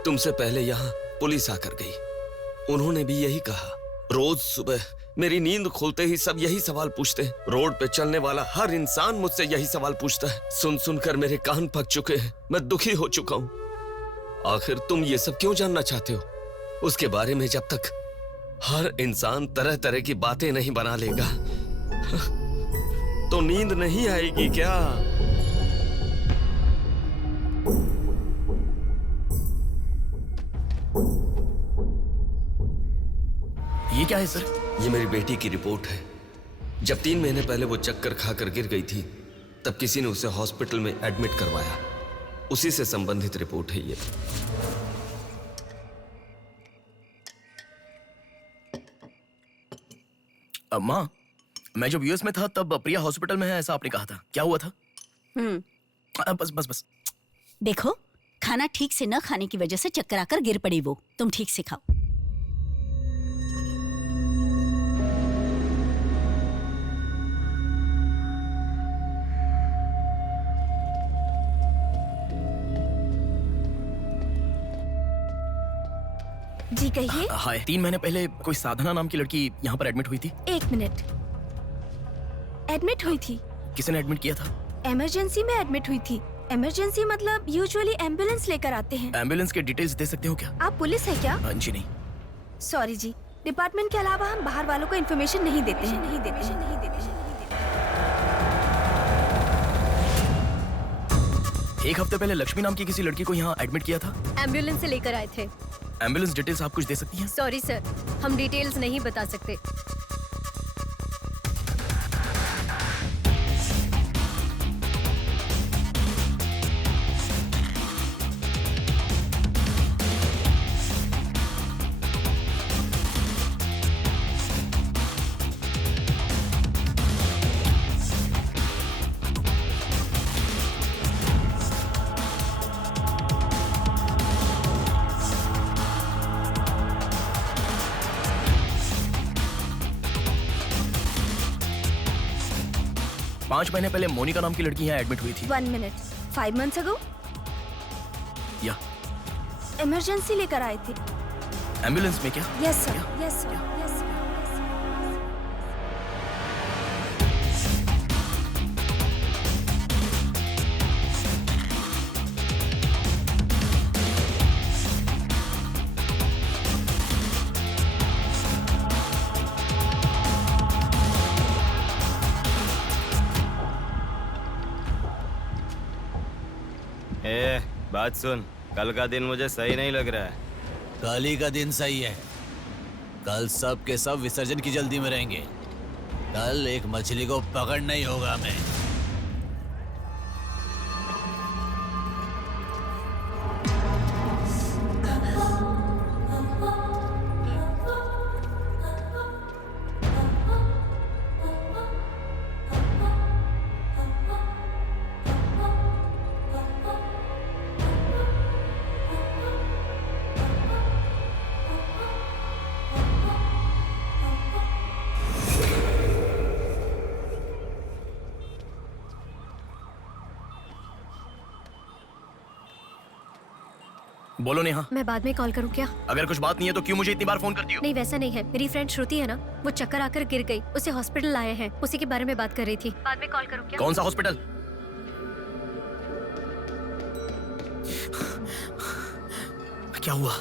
तुमसे पहले यहाँ पुलिस आकर गई, उन्होंने भी यही कहा। रोज सुबह मेरी नींद खुलते ही सब यही सवाल पूछते हैं। रोड पे चलने वाला हर इंसान मुझसे यही सवाल पूछता है। सुन सुनकर मेरे कान पक चुके हैं, मैं दुखी हो चुका हूँ। आखिर तुम ये सब क्यों जानना चाहते हो? उसके बारे में जब तक हर इंसान तरह तरह की बातें नहीं बना लेगा तो नींद नहीं आएगी क्या? ये क्या है सर? ये मेरी बेटी की रिपोर्ट है। जब 3 महीने पहले वो चक्कर खाकर गिर गई थी तब किसी ने उसे हॉस्पिटल में एडमिट करवाया। उसी से संबंधित रिपोर्ट है ये। माँ, मैं जब यूएस में था तब प्रिया हॉस्पिटल में है ऐसा आपने कहा था, क्या हुआ था? बस बस बस। देखो, खाना ठीक से न खाने की वजह से चक्कर आकर गिर पड़ी वो। तुम ठीक से खाओ। जी कहिए। हाय। 3 महीने पहले कोई साधना नाम की लड़की यहाँ पर एडमिट हुई थी। 1 मिनट। एडमिट हुई थी? किसने एडमिट किया था? इमरजेंसी में एडमिट हुई थी। इमरजेंसी मतलब यूजुअली एम्बुलेंस लेकर आते हैं। एम्बुलेंस के डिटेल्स दे सकते हो क्या? आप पुलिस है क्या? जी नहीं। सॉरी जी, डिपार्टमेंट के अलावा हम बाहर वालों को इन्फॉर्मेशन नहीं देते हैं। एक हफ्ते पहले लक्ष्मी नाम की किसी लड़की को यहाँ एडमिट किया था। एम्बुलेंस से लेकर आए थे। एम्बुलेंस डिटेल्स आप कुछ दे सकती हैं? सॉरी सर, हम डिटेल्स नहीं बता सकते। पाँच महीने पहले मोनिका नाम की लड़की यहाँ एडमिट हुई थी। 1 मिनट, 5 months ago? या इमरजेंसी लेकर आए थे। एम्बुलेंस में क्या? Yes sir, yes sir, yes sir. बात सुन, कल का दिन मुझे सही नहीं लग रहा है। कल ही का दिन सही है। कल सब के सब विसर्जन की जल्दी में रहेंगे। कल एक मछली को पकड़ना ही होगा हमें। बोलो नेहा। मैं बाद में कॉल करूं क्या? अगर कुछ बात नहीं है तो क्यों मुझे इतनी बार फोन करती हो? नहीं वैसा नहीं है, मेरी फ्रेंड श्रुति है ना, वो चक्कर आकर गिर गई, उसे हॉस्पिटल लाए हैं, उसी के बारे में बात कर रही थी। बाद में कॉल करूं क्या? कौन सा हॉस्पिटल? क्या हुआ?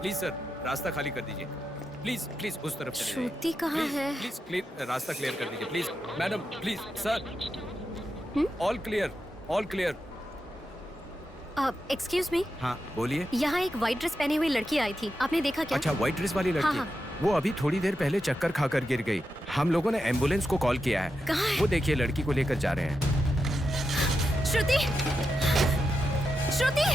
प्लीज सर, रास्ता खाली कर दीजिए। प्लीज प्लीज उस तरफ चले जाइए। श्रुति कहाँ है? प्लीज क्लियर, रास्ता क्लियर कर दीजिए please. Madam please sir, all clear, all clear. Excuse me. हाँ बोलिए। यहाँ एक व्हाइट ड्रेस पहनी हुई लड़की आई थी, आपने देखा क्या? अच्छा, व्हाइट ड्रेस वाली लड़की? हाँ। वो अभी थोड़ी देर पहले चक्कर खाकर गिर गई। हम लोगों ने एम्बुलेंस को कॉल किया है। कहाँ है? वो देखिए लड़की को लेकर जा रहे हैं। श्रुति, श्रुति!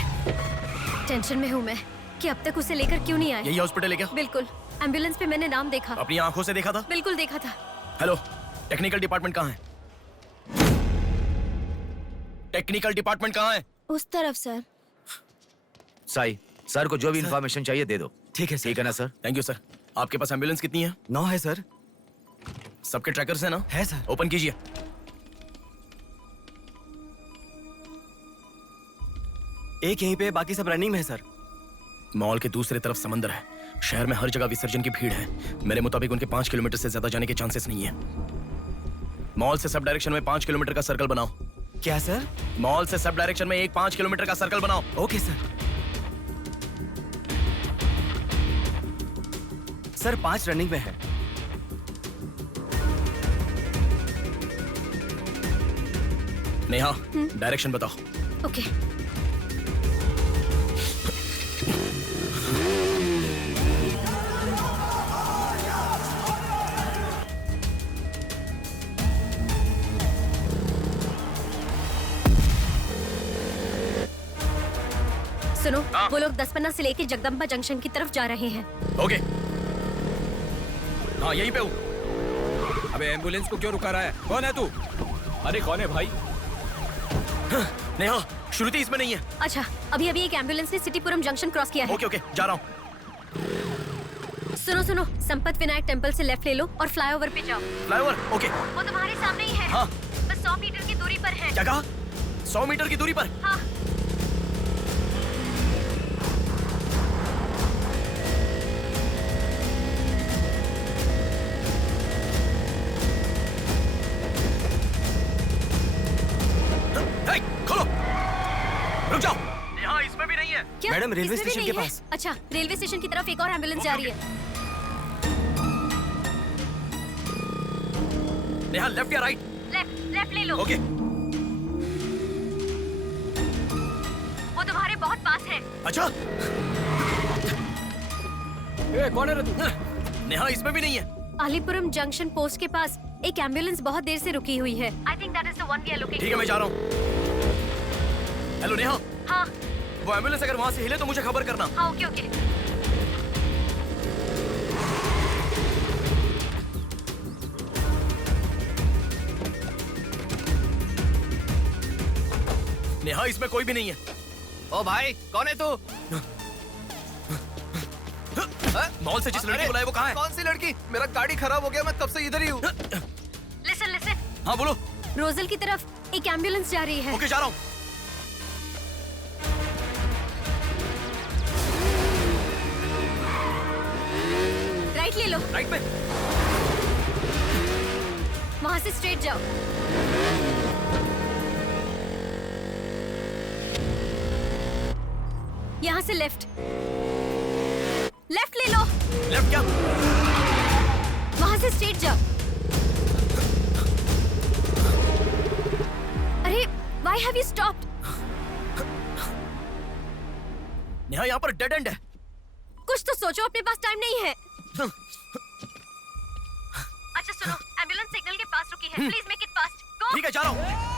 टेंशन में हूँ मैं कि अब तक उसे लेकर क्यों नहीं आए। यही हॉस्पिटल है क्या? बिल्कुल, एम्बुलेंस पे मैंने नाम देखा। अपनी आंखों से देखा था? बिल्कुल देखा था। हेलो, टेक्निकल डिपार्टमेंट कहाँ है? टेक्निकल डिपार्टमेंट कहाँ है? उस तरफ सर। साई, सर को जो भी इंफॉर्मेशन चाहिए दे दो। ठीक है सर। ठीक है ना सर? Thank you sir. आपके पास एम्बुलेंस कितनी है? 9 है सर। सबके ट्रैकर्स है ना? है सर। ओपन कीजिए। एक यहीं पे, बाकी सब रनिंग में है सर। मॉल के दूसरे तरफ समंदर है। शहर में हर जगह विसर्जन की भीड़ है। मेरे मुताबिक उनके 5 किलोमीटर से ज्यादा जाने के चांसेस नहीं है। मॉल से सब डायरेक्शन में 5 किलोमीटर का सर्कल बनाओ। क्या सर? मॉल से सब डायरेक्शन में एक 5 किलोमीटर का सर्कल बनाओ। Okay sir. सर 5 रनिंग में है। नेहा, डायरेक्शन बताओ। ओके। सुनो, वो लोग 10 से लेके जगदम्बा जंक्शन की तरफ जा रहे हैं। ओके। हाँ यहीं पे हूँ। अबे एम्बुलेंस को क्यों रुका रहा है? कौन है तू? अरे कौन है भाई? नेहा, श्रुति इसमें नहीं है। अच्छा, अभी अभी एक एम्बुलेंस ने सिटीपुरम जंक्शन क्रॉस किया है। ओके ओके, जा रहा हूँ। सुनो सुनो, संपत विनायक टेम्पल से लेफ्ट ले लो और फ्लाईओवर पे जाओ। फ्लाईओवर? ओके। वो तुम्हारे सामने ही है। हाँ। बस 100 मीटर की दूरी पर है। क्या कहा? 100 मीटर की दूरी पर? हाँ। खोलो। रुक जाओ। यहाँ इसमें भी नहीं है। क्या? मैडम, रेलवे इसमें भी स्टेशन के नहीं है? पास। अच्छा, रेलवे स्टेशन की तरफ एक और एम्बुलेंस जा रही है। नेहा, लेफ्ट या राइट? लेफ्ट ले लो। ओके। बहुत पास है। अच्छा कौन है रे तू? नेहा इसमें भी नहीं है। अलीपुरम जंक्शन पोस्ट के पास एक एम्बुलेंस बहुत देर से रुकी हुई है। I think that is the one we are looking. ठीक है मैं जा रहा हूँ। हेलो नेहा। हाँ वो एम्बुलेंस अगर वहाँ से हिले तो मुझे खबर करना। हाँ ओके ओके। नेहा इसमें कोई भी नहीं है। ओ भाई कौन है तू? मॉल से जिस लड़की को लाया वो कहाँ है? कौन सी लड़की? मेरा गाड़ी खराब हो गया, मैं तब से इधर ही हूँ। Listen listen. हाँ बोलो। रोजल की तरफ एक एम्बुलेंस जा रही है। ओके जा रहा हूँ। राइट ले लो। राइट पे। वहाँ से स्ट्रेट जाओ। यहाँ से लेफ्ट। लेफ्ट ले लो। लेफ्ट क्या? वहाँ से स्ट्रेट जाओ। अरे why have you stopped? Neha यहाँ पर डेड एंड है। कुछ तो सोचो, अपने पास टाइम नहीं है। अच्छा सुनो, एम्बुलेंस सिग्नल के पास रुकी है। Please make it fast. Go. ठीक है जा रहा हूँ।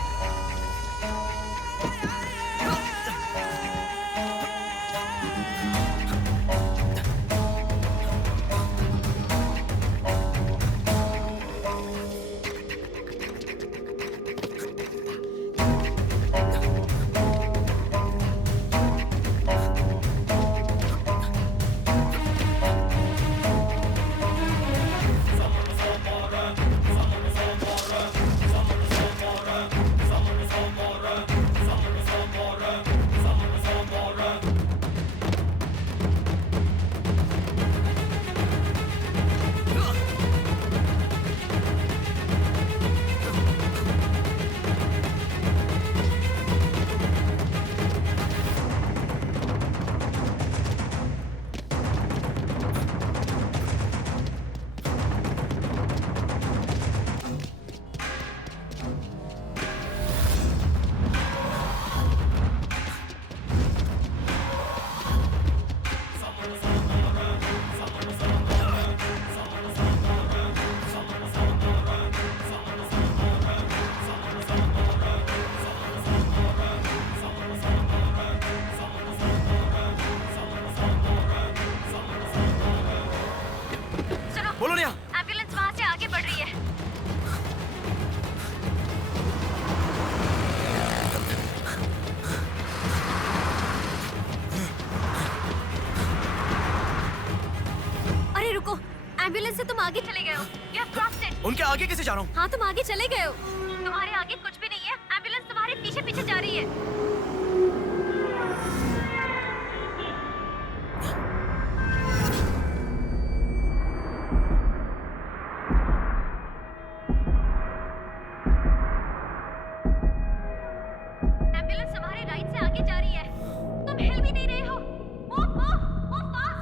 बोलो नेहा। एम्बुलेंस वहाँ से आगे बढ़ रही है। अरे रुको, एम्बुलेंस से तुम आगे चले गए हो। You have crossed it. उनके आगे कैसे जा रहा हूँ? हाँ तुम आगे चले गए हो। तुम्हारे आगे कुछ भी नहीं है। एम्बुलेंस तुम्हारे पीछे पीछे जा रही है। एम्बुलेंस तुम्हारे राइट से आगे जा रही है। तुम हिल भी नहीं रहे हो। Move, move, move fast.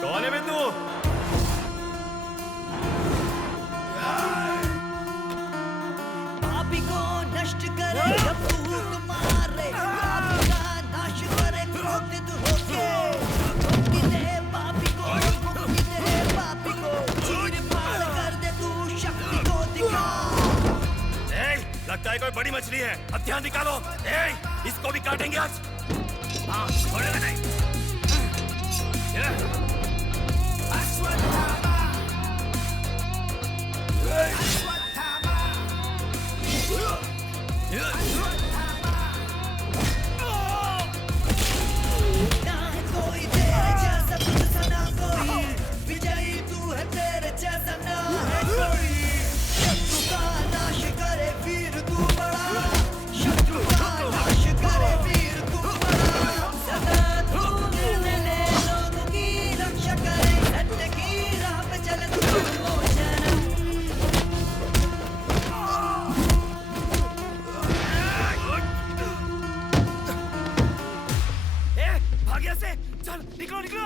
कौन है बे तू? पापी को नष्ट करे जब फूक मारे, पापी का नाश करे क्रोधित होके। मुक्ति दे पापी को, मुक्ति दे पापी को, चीर फाड़ कर दे तू शक्ति को दिखा। लगता है कोई बड़ी मछली है। हथियार निकालो। इसको भी काटेंगे आज। हाँ छोड़ेगा नहीं। ना है कोई तेरे जैसा तुझसा ना कोई विजयी तू है तेरे जैसा ना है कोई शत्रु का नाश करे वीर तू बड़ा शत्रु का नाश करे वीर तू बड़ा सदा तू निर्मले लोगों की रक्षा करे सत्य की राह पे चले तू मोचनम भाग यहाँ से चल निकलो निकलो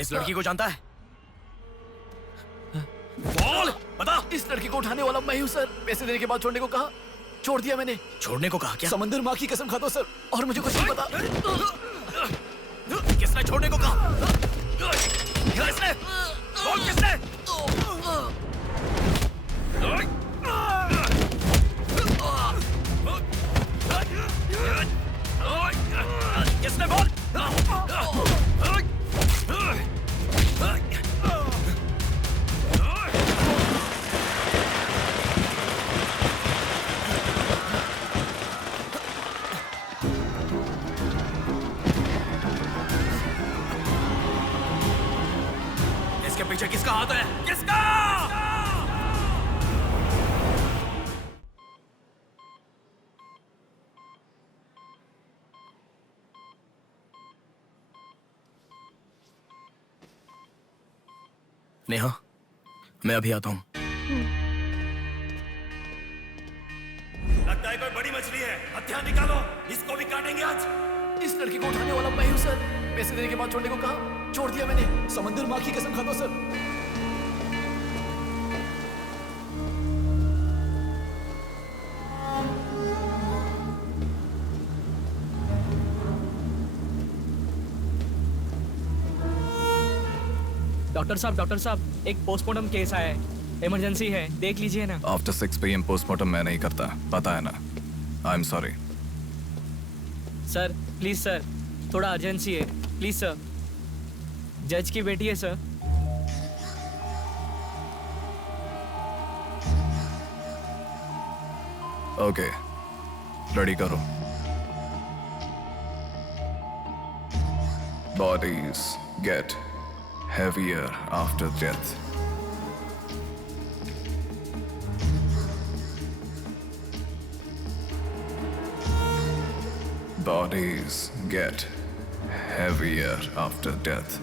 इस लड़की को जानता है? बोल बता। इस लड़की को उठाने वाला मैं हूँ सर। पैसे देने के बाद छोड़ने को कहा, छोड़ दिया मैंने। छोड़ने को कहा क्या? समंदर माँ की कसम खाता हूँ सर, और मुझे कुछ नहीं पता। किसने छोड़ने को कहा? किसने? बोल किसने? किसने बोल? इसके पीछे किसका हाथ है? किसका? नेहा, मैं अभी आता हूं। लगता है कोई बड़ी मछली है। हथियार निकालो, इसको भी काटेंगे आज। इस लड़की को उठाने वाला मैं हूँ सर। पैसे देने के बाद छोड़ने को कहा, छोड़ दिया मैंने। समंदर माँ की कसम खाता हूँ सर। डॉक्टर साहब एक पोस्टमार्टम केस आया है, इमरजेंसी है, देख लीजिए ना। आफ्टर 6 PM पोस्टमार्टम मैं नहीं करता, पता है ना। I am sorry sir, please sir, थोड़ा अर्जेंसी है, प्लीज सर। जज की बेटी है सर। ओके, रेडी करो। Bodies get heavier after death. Bodies get heavier after death.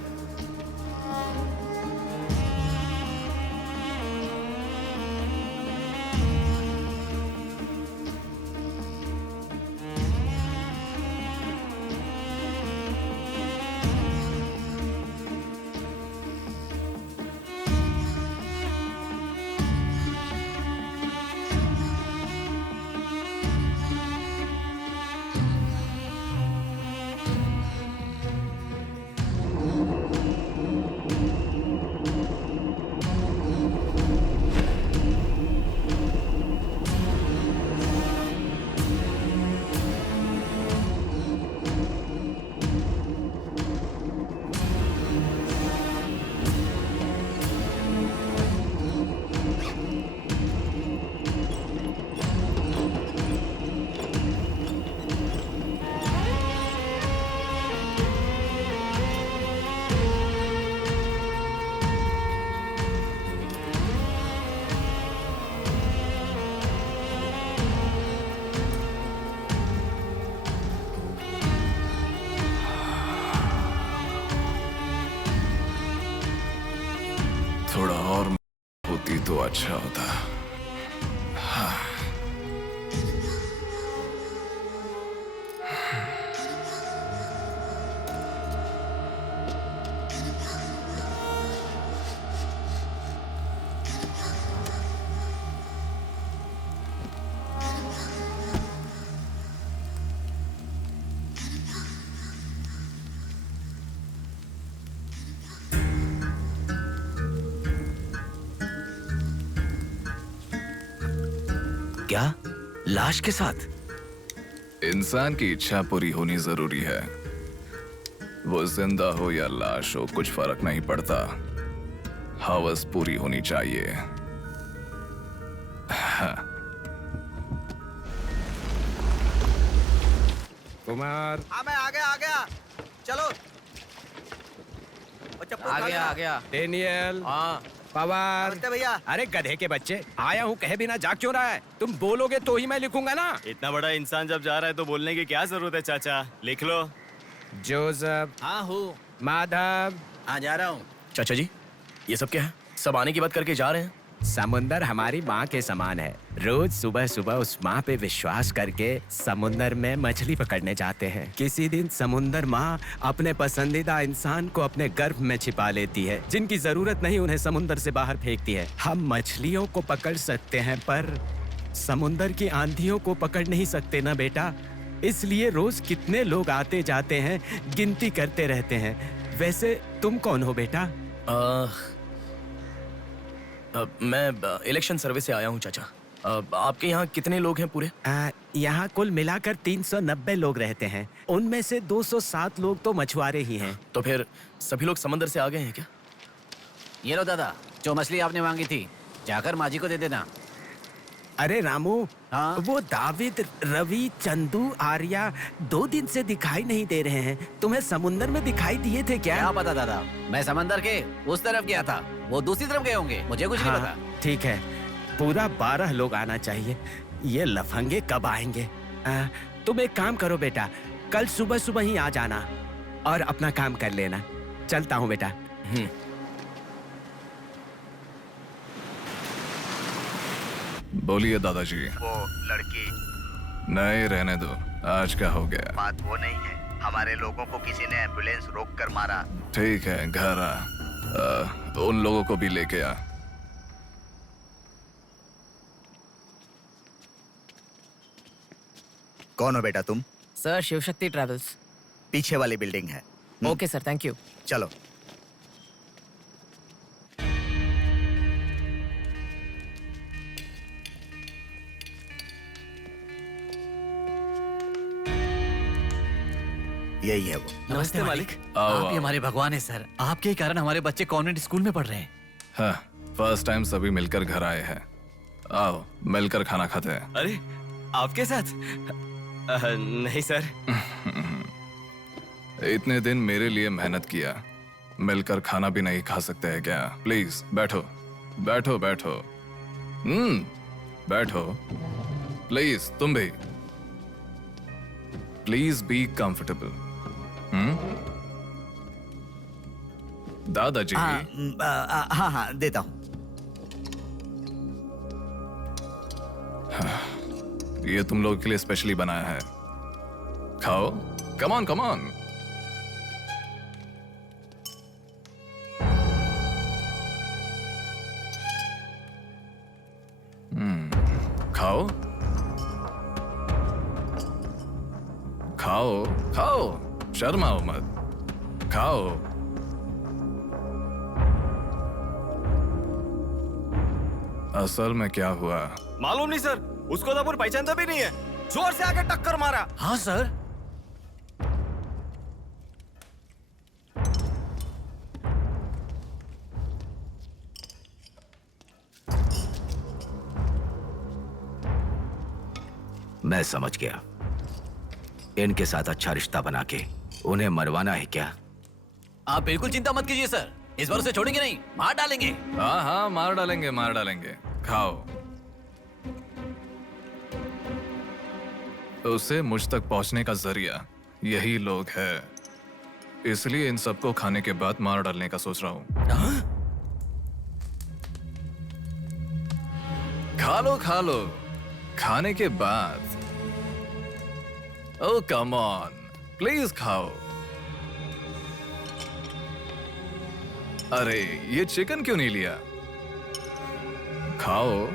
होती तो अच्छा होता। हाँ। क्या? लाश के साथ? इंसान की इच्छा पूरी होनी जरूरी है। वो जिंदा हो या लाश हो, कुछ फर्क नहीं पड़ता। हवस पूरी होनी चाहिए। हाँ। कुमार, हाँ मैं आ गया। चलो। आ गया। डेनियल। हाँ। पवार। भैया। अरे गधे के बच्चे, आया हूँ कहे बिना जाग क्यों रहा है? तुम बोलोगे तो ही मैं लिखूंगा ना। इतना बड़ा इंसान जब जा रहा है तो बोलने की क्या जरूरत है चाचा? लिख लो। जोसेफ। हाँ हूँ। माधव। हाँ जा रहा हूँ। चाचा जी, ये सब क्या है? सब आने की बात करके जा रहे हैं। समुंदर हमारी माँ के समान है। रोज सुबह सुबह उस माँ पे विश्वास करके समुंदर में मछली पकड़ने जाते हैं। किसी दिन समुंदर माँ अपने पसंदीदा इंसान को अपने गर्भ में छिपा लेती है। जिनकी जरूरत नहीं उन्हें समुंदर से बाहर फेंकती है। हम मछलियों को पकड़ सकते हैं पर समुंदर की आंधियों को पकड़ नहीं सकते ना बेटा। इसलिए रोज कितने लोग आते जाते हैं, गिनती करते रहते हैं। वैसे तुम कौन हो बेटा? मैं इलेक्शन सर्वे से आया हूँ चाचा। आपके यहाँ कितने लोग हैं पूरे? यहाँ कुल मिलाकर 390 लोग रहते हैं। उनमें से 207 लोग तो मछुआरे ही हैं। तो फिर सभी लोग समंदर से आ गए हैं क्या? ये लो दादा, जो मछली आपने मांगी थी, जाकर माँ जी को दे देना। अरे रामू, हाँ? वो दाविद, रवि, चंदू, आर्या 2 दिन से दिखाई नहीं दे रहे हैं। तुम्हें समुंदर में दिखाई दिए थे क्या? क्या पता दादा, मैं समंदर के उस तरफ गया था, वो दूसरी तरफ गए होंगे, मुझे कुछ नहीं पता। ठीक है, पूरा 12 लोग आना चाहिए। ये लफंगे कब आएंगे? तुम एक काम करो बेटा, कल सुबह सुबह ही आ जाना और अपना काम कर लेना। चलता हूँ बेटा। बोलिए दादाजी। वो लड़की। नहीं, रहने दो। आज क्या हो गया? बात वो नहीं है, हमारे लोगों को किसी ने एम्बुलेंस रोक कर मारा। ठीक है, घर आ। उन लोगों को भी लेके आ। कौन हो बेटा तुम? Sir, Shivshakti travels. पीछे वाली बिल्डिंग है। Okay sir, thank you. चलो। यही है वो। नमस्ते मालिक। आओ, आप ही आओ। हमारे भगवान है सर। आपके ही कारण हमारे बच्चे कॉन्वेंट स्कूल में पढ़ रहे हैं। हाँ, फर्स्ट टाइम सभी मिलकर घर आए हैं। आओ, मिलकर खाना खाते हैं। अरे, आपके साथ? नहीं सर। इतने दिन मेरे लिए मेहनत किया, मिलकर खाना भी नहीं खा सकते हैं क्या? प्लीज बैठो, बैठो, बैठो। बैठो। प्लीज तुम भी। Please be comfortable. दादाजी। हाँ देता हूँ। ये तुम लोगों के लिए स्पेशली बनाया है, खाओ। Come on, come on. खाओ, खाओ, खाओ, शर्माओ मत, खाओ। असल में क्या हुआ मालूम नहीं सर, उसको तो अपन पहचानता भी नहीं है। जोर से आके टक्कर मारा। हाँ सर। मैं समझ गया। इनके साथ अच्छा रिश्ता बना के उन्हें मरवाना है क्या? आप बिल्कुल चिंता मत कीजिए सर, इस बार उसे छोड़ेंगे नहीं, मार डालेंगे। हाँ हाँ, मार डालेंगे, मार डालेंगे। खाओ। उसे मुझ तक पहुंचने का जरिया यही लोग है, इसलिए इन सबको खाने के बाद मार डालने का सोच रहा हूं। खा लो खाने के बाद। ओ कम ऑन प्लीज खाओ। अरे ये चिकन क्यों नहीं लिया? खाओ।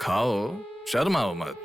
खाओ, शर्माओ मत।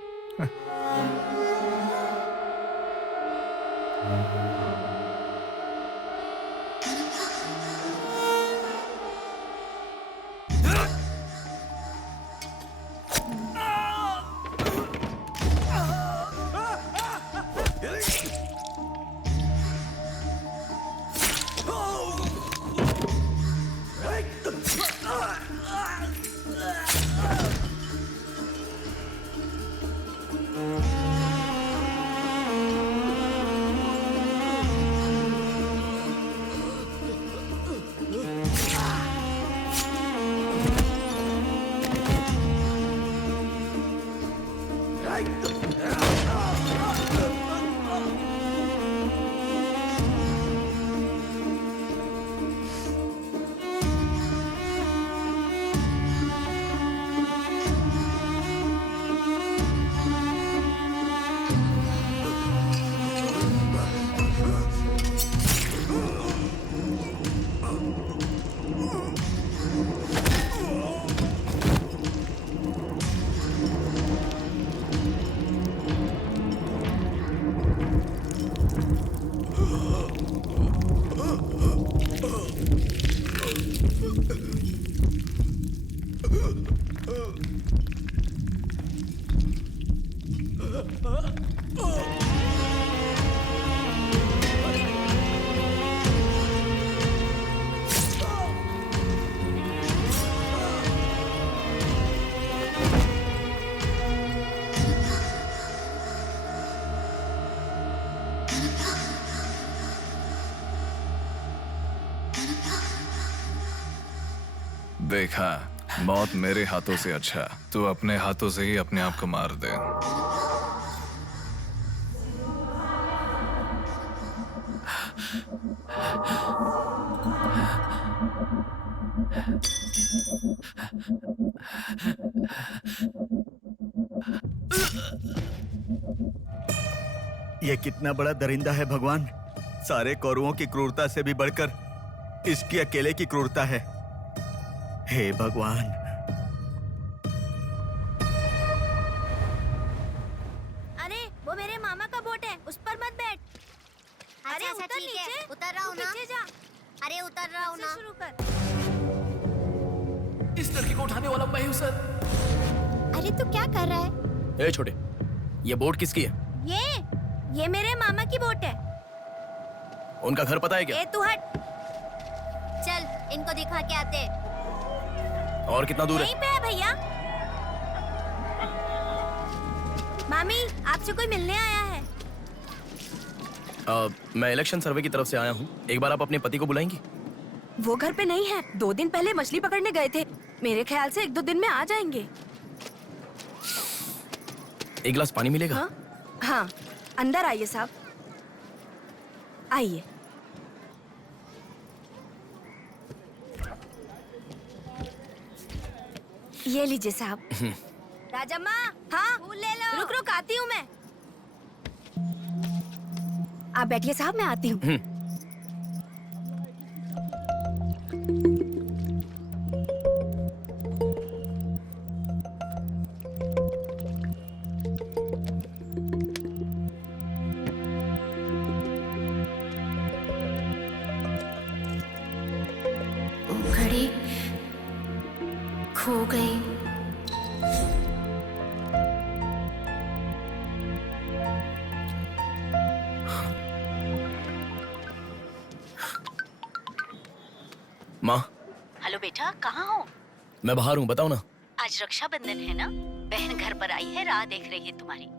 देखा, मौत मेरे हाथों से अच्छा तू अपने हाथों से ही अपने आप को मार दे। ये कितना बड़ा दरिंदा है भगवान। सारे कौरवों की क्रूरता से भी बढ़कर इसकी अकेले की क्रूरता है। हे भगवान। अरे वो मेरे मामा का बोट है, उस पर मत बैठ। अरे अच्छा, उतर ठीक है, नीचे, उतर रहा हूँ ना। पीछे जा। अरे उतर रहा हूँ ना। शुरू कर। इस लड़की को उठाने वाला मैं हूँ सर। अरे तू क्या कर रहा है? ए छोटे, ये बोट किसकी है? ये मेरे मामा की बोट है। उनका घर पता है क्या? ए तू हट। चल इनको दिखा के आते। और कितना दूर यहीं पे है भैया। मामी आपसे कोई मिलने आया है। मैं इलेक्शन सर्वे की तरफ से आया हूँ। एक बार आप अपने पति को बुलाएंगी? वो घर पे नहीं है, 2 दिन पहले मछली पकड़ने गए थे। मेरे ख्याल से 1-2 दिन में आ जाएंगे। एक गिलास पानी मिलेगा? हाँ, अंदर आइए साहब, आइए। ये लीजिए साहब। राजम्मा, हाँ फूल ले लो। रुक रुक आती हूँ मैं। आप बैठिए साहब, मैं आती हूँ। घड़ी खो गई। माँ, हेलो बेटा, कहाँ हो? मैं बाहर हूँ, बताओ ना। आज रक्षाबंधन है ना, बहन घर पर आई है, राह देख रही है तुम्हारी।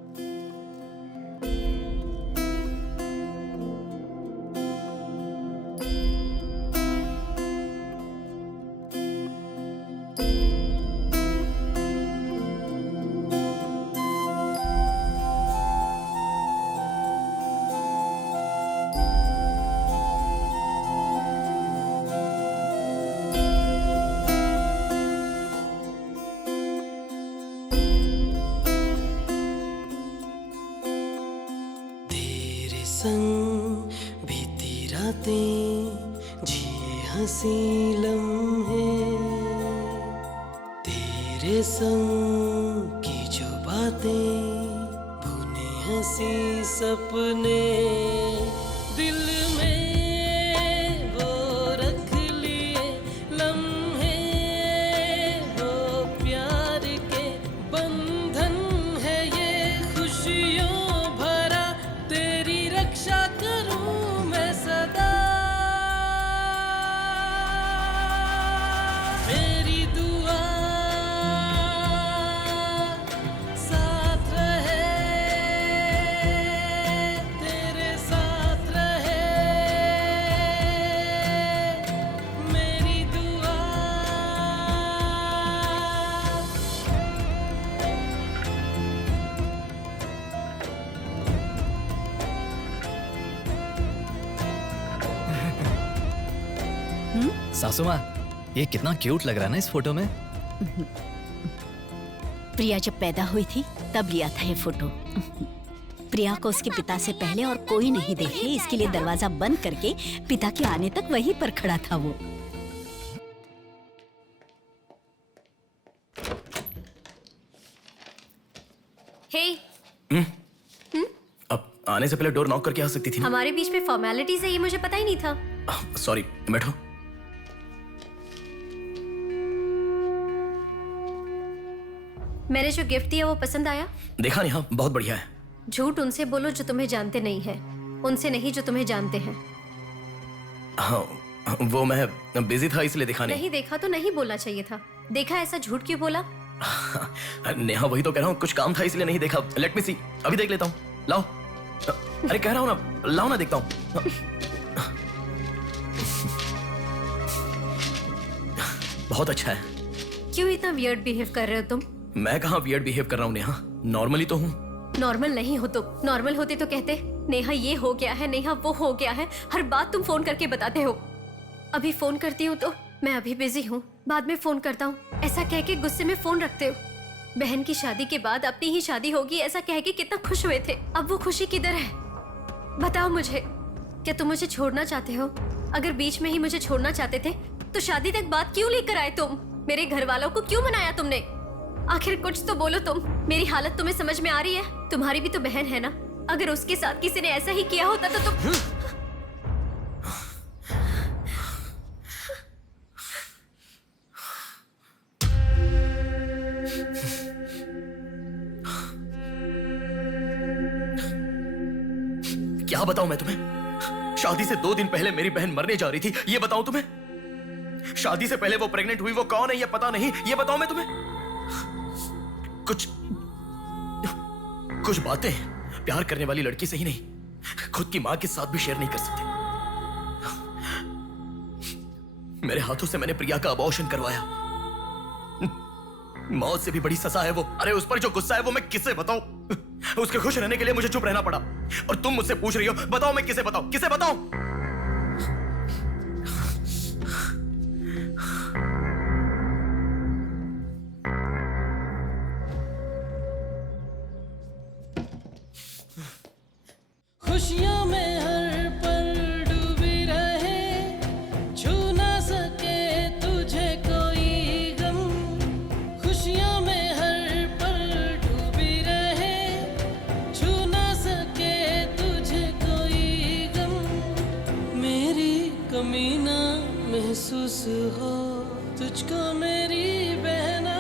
संग बीती रातें जिए हंसी लम्हे, तेरे संग की जो बातें बुने हंसी सपने, दिल में वो रख लिए लम्हे, वो प्यार के बंधन है ये खुशियों भरा, तेरी रक्षा करूं मैं सदा, मेरी दुआ साथ रहे, तेरे साथ रहे, मेरी दुआ। सासू माँ, ये कितना क्यूट लग रहा है ना इस फोटो में। प्रिया जब पैदा हुई थी तब लिया था ये फोटो। प्रिया को उसके पिता से पहले और कोई नहीं देखे, इसके लिए दरवाजा बंद करके पिता के आने तक वहीं पर खड़ा था वो। हे, अब आने से पहले डोर नॉक करके आ सकती थी ना? हमारे बीच में फॉर्मेलिटीज है, ये मुझे पता ही नहीं था। सॉरी, बैठो। मैंने जो गिफ्ट दिया वो पसंद आया? देखा नहीं? हाँ, बहुत बढ़िया है। झूठ उनसे बोलो जो तुम्हें जानते नहीं है, उनसे नहीं जो तुम्हें जानते हैं। हाँ, वो मैं बिजी था इसलिए देखा नहीं। नहीं देखा तो नहीं बोलना चाहिए था। देखा ऐसा झूठ क्यों बोला? नेहा, वही तो कह रहा हूँ, कुछ काम था इसलिए नहीं देखा। लेट मी सी, अभी देख लेता हूँ। लाओ। अरे कह रहा हूँ ना, लाओ ना, देखता हूँ। बहुत अच्छा है। क्यों इतना वियर्ड बिहेव कर रहे हो तुम? मैं कहाँ वियर्ड बिहेव कर रहा हूँ नेहा, नॉर्मली तो हूँ। नॉर्मल नहीं हो तुम। नॉर्मल होते तो कहते नेहा ये हो गया है, नेहा वो हो गया है। हर बात तुम फोन करके बताते हो। अभी फोन करती हूँ तो मैं अभी बिजी हूँ, बाद में फोन करता हूँ, ऐसा कह के गुस्से में फोन रखते हो। बहन की शादी के बाद अपनी ही शादी होगी ऐसा कह के कितना खुश हुए थे, अब वो खुशी किधर है? बताओ मुझे, क्या तुम मुझे छोड़ना चाहते हो? अगर बीच में ही मुझे छोड़ना चाहते थे तो शादी तक बात क्यों लेकर आए तुम? मेरे घर वालों को क्यों मनाया तुमने? आखिर कुछ तो बोलो तुम। मेरी हालत तुम्हें समझ में आ रही है? तुम्हारी भी तो बहन है ना, अगर उसके साथ किसी ने ऐसा ही किया होता तो तुम क्या बताऊं मैं तुम्हें? शादी से 2 दिन पहले मेरी बहन मरने जा रही थी, ये बताऊं तुम्हें? शादी से पहले वो प्रेग्नेंट हुई, वो कौन है ये पता नहीं, ये बताऊं मैं तुम्हें? कुछ बातें प्यार करने वाली लड़की से ही नहीं, खुद की मां के साथ भी शेयर नहीं कर सकते। मेरे हाथों से मैंने प्रिया का अबॉर्शन करवाया। मौत से भी बड़ी सजा है वो। अरे उस पर जो गुस्सा है वो मैं किसे बताऊं? उसके खुश रहने के लिए मुझे चुप रहना पड़ा, और तुम मुझसे पूछ रही हो बताओ मैं किसे बताऊं, किसे बताऊं? खुशियों में हर पल डूबी रहे, छू ना सके तुझे कोई गम। खुशियों में हर पल डूबी रहे, छू ना सके तुझे कोई गम। मेरी कमी ना महसूस हो तुझको मेरी बहना,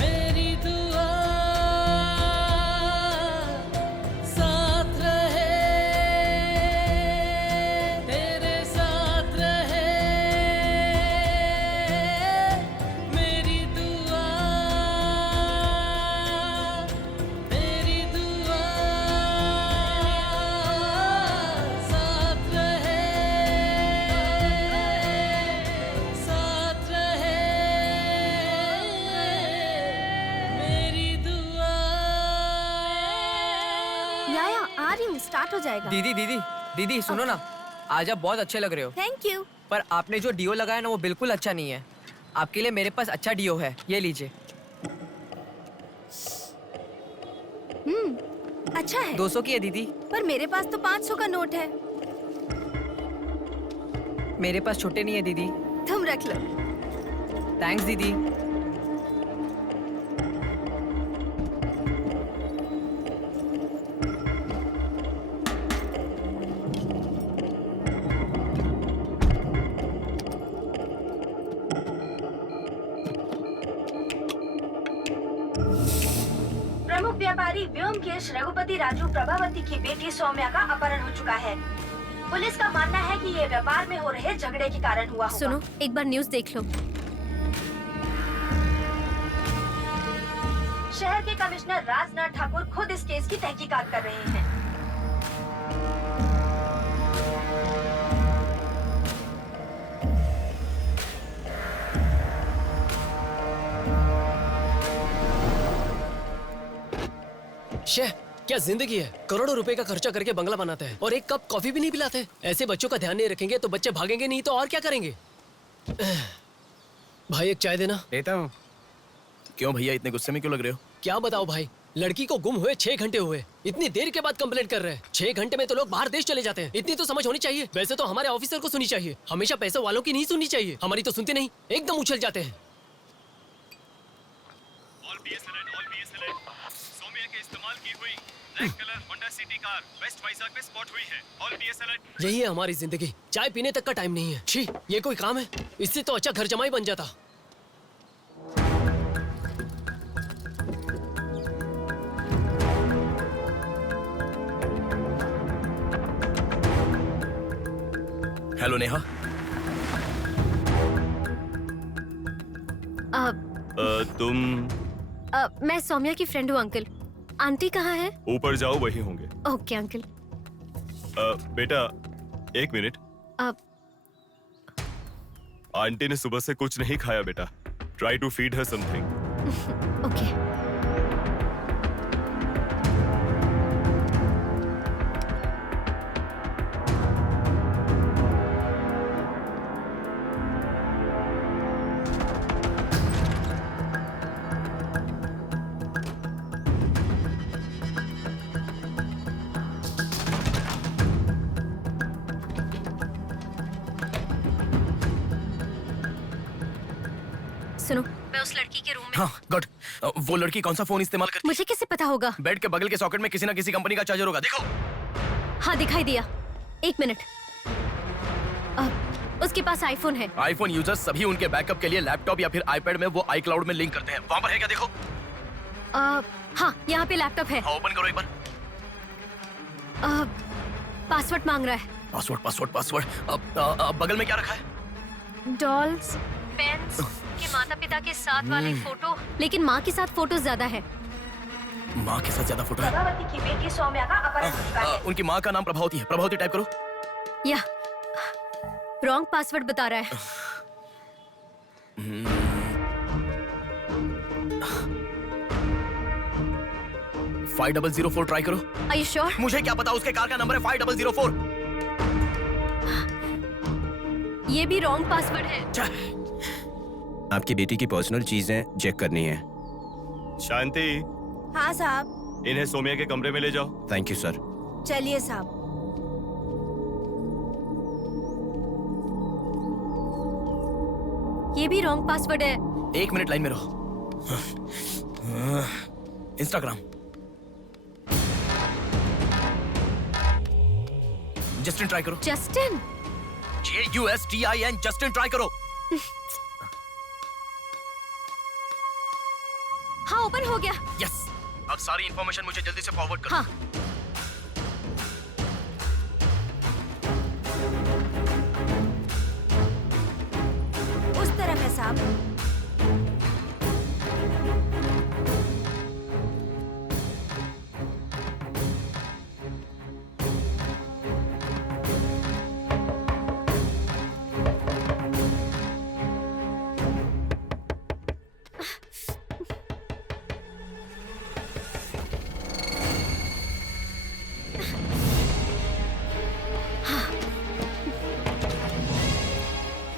मेरी दुआ साथ रहे, तेरे साथ रहे, मेरी दुआ, मेरी दुआ साथ रहे, साथ रहे, मेरी दुआ। याया आ रही हूँ, स्टार्ट हो जाएगा। दीदी सुनो ना, आज आप बहुत अच्छे लग रहे हो। Thank you. पर आपने जो डिओ लगाया ना वो बिल्कुल अच्छा नहीं है। आपके लिए मेरे पास अच्छा डिओ है, ये लीजिए। अच्छा है। 200 की है दीदी। पर मेरे पास तो 500 का नोट है। मेरे पास छोटे नहीं है दीदी। तुम रख लो। थैंक्स दीदी। प्रमुख व्यापारी व्योमकेश रघुपति राजू प्रभावती की बेटी सौम्या का अपहरण हो चुका है। पुलिस का मानना है कि ये व्यापार में हो रहे झगड़े के कारण हुआ होगा। सुनो, एक बार न्यूज़ देख लो। शहर के कमिश्नर राजनाथ ठाकुर खुद इस केस की तहकीकात कर रहे हैं। शे, क्या जिंदगी है। करोड़ों रुपए का खर्चा करके बंगला बनाते हैं और एक कप कॉफी भी नहीं पिलाते। ऐसे बच्चों का ध्यान नहीं रखेंगे तो बच्चे भागेंगे नहीं तो और क्या करेंगे। भाई एक चाय देना। देता हूँ। क्यों भैया इतने गुस्से में क्यों लग रहे हो? क्या बताओ भाई, लड़की को गुम हुए 6 घंटे हुए, इतनी देर के बाद कंप्लेंट कर रहे हैं। 6 घंटे में तो लोग बाहर देश चले जाते हैं। इतनी तो समझ होनी चाहिए। वैसे तो हमारे ऑफिसर को सुनी चाहिए, हमेशा पैसे वालों की नहीं सुननी चाहिए। हमारी तो सुनते नहीं, एकदम उछल जाते हैं। सोम्या के इस्तेमाल की हुई black colour Honda City car west Vizag में स्पॉट हुई है। All BS alert. यही है हमारी जिंदगी। चाय पीने तक का टाइम नहीं है। छी, ये कोई काम है? इससे तो अच्छा घर जमाई बन जाता। हेलो नेहा। तुम? मैं सौम्या की फ्रेंड हूँ अंकल। आंटी कहाँ है? ऊपर जाओ, वही होंगे। Okay uncle. बेटा एक मिनट। आंटी ने सुबह से कुछ नहीं खाया बेटा। Try to feed her something. Okay. सुनो, मैं उस लड़की के रूम में। हाँ गुड। वो लड़की कौन सा फोन इस्तेमाल करती है? मुझे कैसे पता होगा? बेड के बगल के सॉकेट में किसी ना किसी कंपनी का चार्जर होगा, देखो। हाँ दिखाई दिया। 1 मिनट। उसके पास आईफोन है। आईफोन यूजर्स सभी उनके बैकअप के लिए लैपटॉप या फिर आईपैड में वो iCloud में लिंक करते हैं। वहाँ पर है क्या, देखो। हाँ, यहाँ पे लैपटॉप है। ओपन करो एक बार। पासवर्ड मांग रहा है। Password password password. बगल में क्या रखा है? डॉल्स, पेन्स के माता पिता के साथ वाली फोटो, लेकिन माँ के साथ फोटो ज्यादा है। माँ के साथ ज्यादा फोटो है। प्रभावती की बेटी सौम्या का अपहरण हो चुका है। उनकी माँ का नाम प्रभावती है। प्रभावती टाइप करो। या रॉन्ग पासवर्ड बता रहा है। 5004 ट्राई करो। Are you sure? मुझे क्या पता, उसके कार का नंबर है 5004। ये भी रॉन्ग पासवर्ड है। आपकी बेटी की पर्सनल चीजें चेक करनी है। शांति, हाँ साहब। इन्हें सोम्या के कमरे में ले जाओ। Thank you sir. चलिए साहब। ये भी रॉन्ग पासवर्ड है। 1 मिनट लाइन में रहो। इंस्टाग्राम। जस्टिन ट्राई करो। जस्टिन? JUSTIN जस्टिन ट्राई करो। हाँ ओपन हो गया। यस। अब सारी इंफॉर्मेशन मुझे जल्दी से फॉरवर्ड करो। हाँ। उस तरफ है साहब।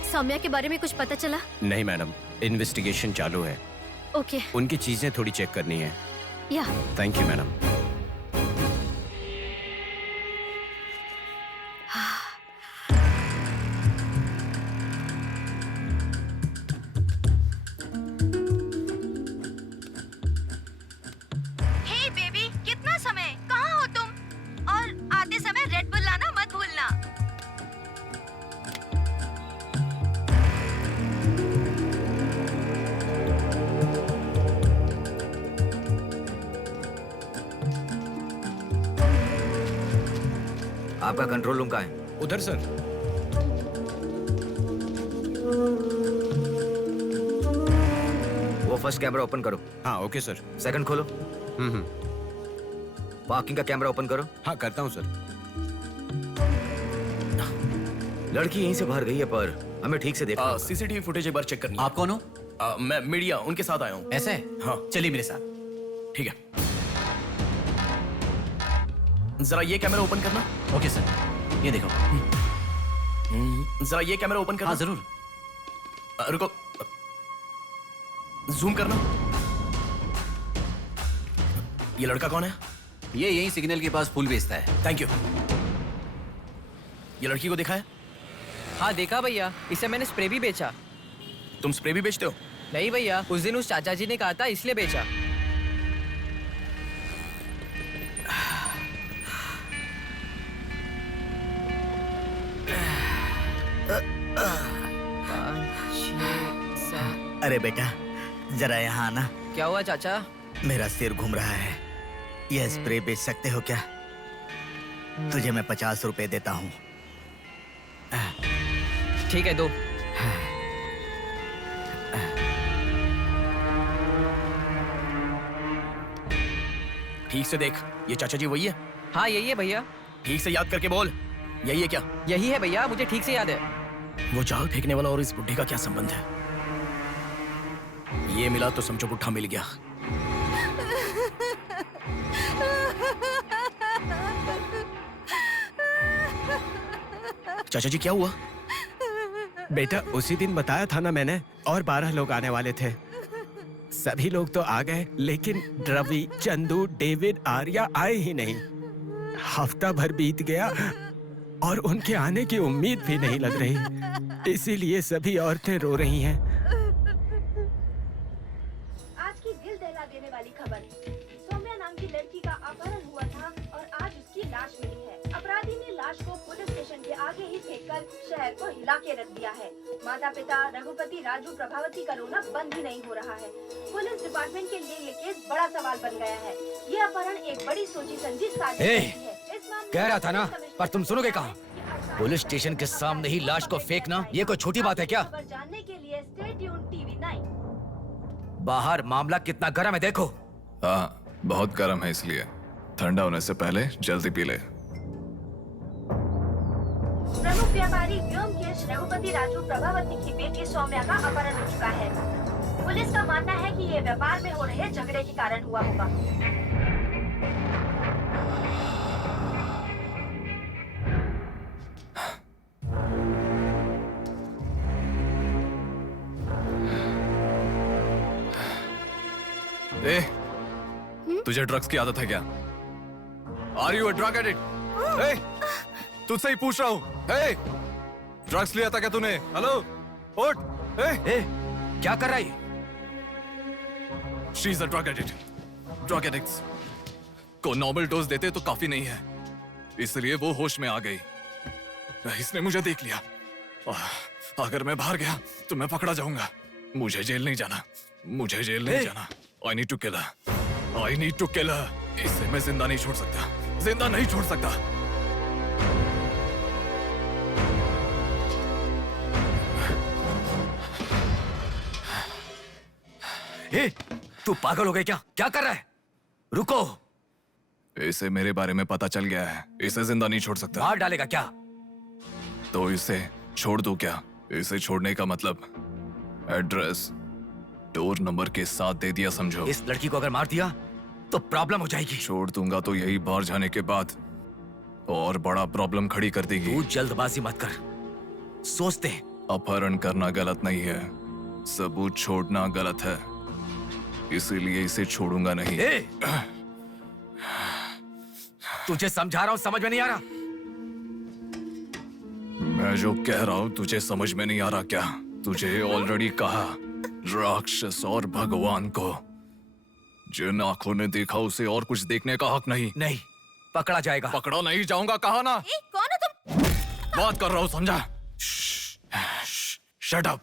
सौम्या के बारे में कुछ पता चला? नहीं मैडम, इन्वेस्टिगेशन चालू है। ओके। उनकी चीजें थोड़ी चेक करनी है। या। Thank you madam. आपका कंट्रोल रूम कहाँ है? उधर सर। वो फर्स्ट कैमरा ओपन करो। हाँ ओके सर। सेकंड खोलो। पार्किंग का कैमरा ओपन करो। हाँ करता हूँ सर। लड़की यहीं से बाहर गई है पर हमें ठीक से देखना। सीसीटीवी फुटेज एक बार चेक करनी है। आप कौन हो? मैं मीडिया, उनके साथ आया हूँ। ऐसे? हाँ चलिए मेरे साथ। ठीक है। जरा ये कैमरा ओपन करना। ओके सर, ये देखो। जरा ये कैमरा ओपन करना। हाँ जरूर। रुको, जूम करना। ये लड़का कौन है? ये यही सिग्नल के पास फूल बेचता है। Thank you. ये लड़की को देखा है? हाँ देखा भैया, इसे मैंने स्प्रे भी बेचा। तुम स्प्रे भी बेचते हो? नहीं भैया, उस दिन उस चाचा जी ने कहा था इसलिए बेचा। अरे बेटा जरा यहाँ आना। क्या हुआ चाचा? मेरा सिर घूम रहा है। यह स्प्रे बेच सकते हो क्या? तुझे मैं 50 रुपए देता हूँ। ठीक है, दो। ठीक से देख, ये चाचा जी वही है? हाँ यही है भैया। ठीक से याद करके बोल, यही है क्या? यही है भैया, मुझे ठीक से याद है। वो जाल फेंकने वाला और इस बुड्ढे का क्या संबंध है? ये मिला तो समझो बुड्ढा मिल गया। चाचा जी क्या हुआ? बेटा उसी दिन बताया था ना मैंने, और 12 लोग आने वाले थे। सभी लोग तो आ गए लेकिन रवि, चंदू, डेविड, आर्या आए ही नहीं। हफ्ता भर बीत गया और उनके आने की उम्मीद भी नहीं लग रही। इसीलिए सभी औरतें रो रही हैं। आज की दिल दहला देने वाली खबर। सौम्या नाम की लड़की का अपहरण हुआ था और आज उसकी लाश मिली है। अपराधी ने लाश को पुलिस स्टेशन के आगे ही फेंककर शहर को हिला के रख दिया है। माता पिता रघुपति, राजू, प्रभावती का रोना बंद ही नहीं हो रहा है। पुलिस डिपार्टमेंट के लिए ये केस बड़ा सवाल बन गया है। ये अपहरण एक बड़ी सोची समझी साजिश है। इस मामले कह रहा था ना, पर तुम सुनोगे कहाँ? पुलिस स्टेशन के सामने ही लाश को फेंकना ये कोई छोटी बात है क्या? खबर जानने के लिए स्टे ट्यून्ड टीवी 9। बाहर मामला कितना गर्म है देखो। हाँ बहुत गर्म है, इसलिए ठंडा होने से पहले जल्दी पी ले। प्रमुख व्यापारी व्योमकेश रघुपति राजू प्रभावती की बेटी सौम्या का अपहरण हो चुका है। पुलिस का मानना है कि ये व्यापार में हो रहे झगड़े के कारण हुआ होगा। ए, तुझे ड्रग्स की आदत है क्या? Are you a drug addict? ए, तुझसे ही पूछ रहा हूँ। ए, ड्रग्स लिया था क्या तूने? हेलो, उठ। ए, क्या कर रहा है? She is a drug addict. Drug addicts को नॉर्मल डोज देते तो काफी नहीं है, इसलिए वो होश में आ गई। इसने मुझे देख लिया। अगर मैं बाहर गया तो मैं पकड़ा जाऊंगा। मुझे जेल नहीं जाना, मुझे जेल नहीं जाना। I need to kill her. I need to kill her. इसे मैं जिंदा नहीं छोड़ सकता, जिंदा नहीं छोड़ सकता। ए, तू पागल हो गया क्या? क्या कर रहा है? रुको। इसे मेरे बारे में पता चल गया है, इसे जिंदा नहीं छोड़ सकता। मार डालेगा क्या? तो इसे छोड़ दूं क्या? इसे छोड़ने का मतलब एड्रेस डोर नंबर के साथ दे दिया समझो। इस लड़की को अगर मार दिया तो प्रॉब्लम हो जाएगी। छोड़ दूंगा तो यही बाहर जाने के बाद और बड़ा प्रॉब्लम खड़ी कर देगी। तू जल्दबाजी मत कर, सोचते हैं। अपहरण करना गलत नहीं है, सबूत छोड़ना गलत है, इसीलिए इसे छोड़ूंगा नहीं। तुझे समझा रहा हूं, समझ में नहीं आ रहा? मैं जो कह रहा हूं तुझे समझ में नहीं आ रहा क्या? तुझे ऑलरेडी कहा, राक्षस और भगवान को जिन आंखों ने देखा उसे और कुछ देखने का हक नहीं। नहीं, पकड़ा जाएगा। पकड़ा नहीं जाऊंगा, कहा ना। कौन हो तुम? बात कर रहा हूं, समझा? Shut up.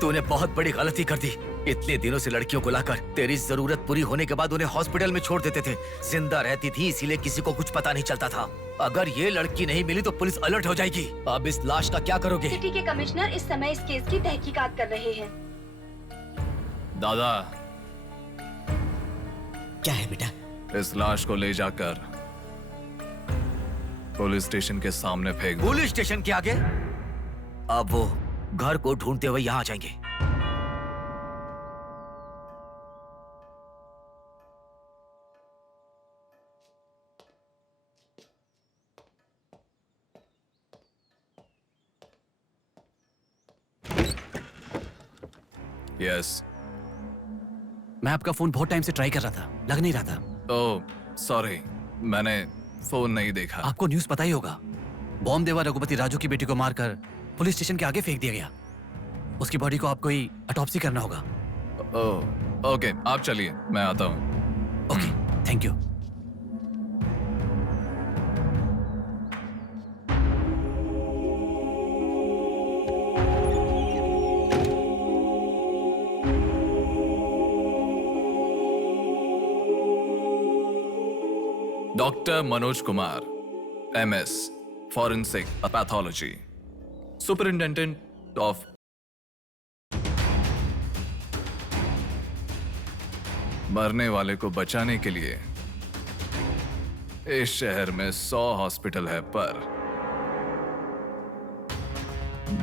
तूने बहुत बड़ी गलती कर दी। इतने दिनों से लड़कियों को लाकर तेरी जरूरत पूरी होने के बाद उन्हें हॉस्पिटल में छोड़ देते थे। जिंदा रहती थी इसीलिए किसी को कुछ पता नहीं चलता था। अगर ये लड़की नहीं मिली तो पुलिस अलर्ट हो जाएगी। अब इस लाश का क्या करोगे? सिटी के कमिश्नर इस समय इस केस की तहकीकात कर रहे हैं। दादा, क्या है बेटा? इस लाश को ले जाकर पुलिस स्टेशन के सामने फेंक दो। पुलिस स्टेशन के आगे? अब वो घर को ढूंढते हुए यहाँ आ जाएंगे। यस। मैं आपका फोन बहुत टाइम से ट्राई कर रहा था, लग नहीं रहा था। ओह, सॉरी, मैंने फोन नहीं देखा। आपको न्यूज़ पता ही होगा, बॉम्ब देवा रघुपति राजू की बेटी को मारकर पुलिस स्टेशन के आगे फेंक दिया गया। उसकी बॉडी को आपको ही ऑटोप्सी करना होगा। ओह, ओके, आप चलिए, मैं आता हूँ। Okay, thank you. Doctor Manoj Kumar, MS, Forensic Pathology, Superintendent of मरने वाले को बचाने के लिए इस शहर में 100 हॉस्पिटल है, पर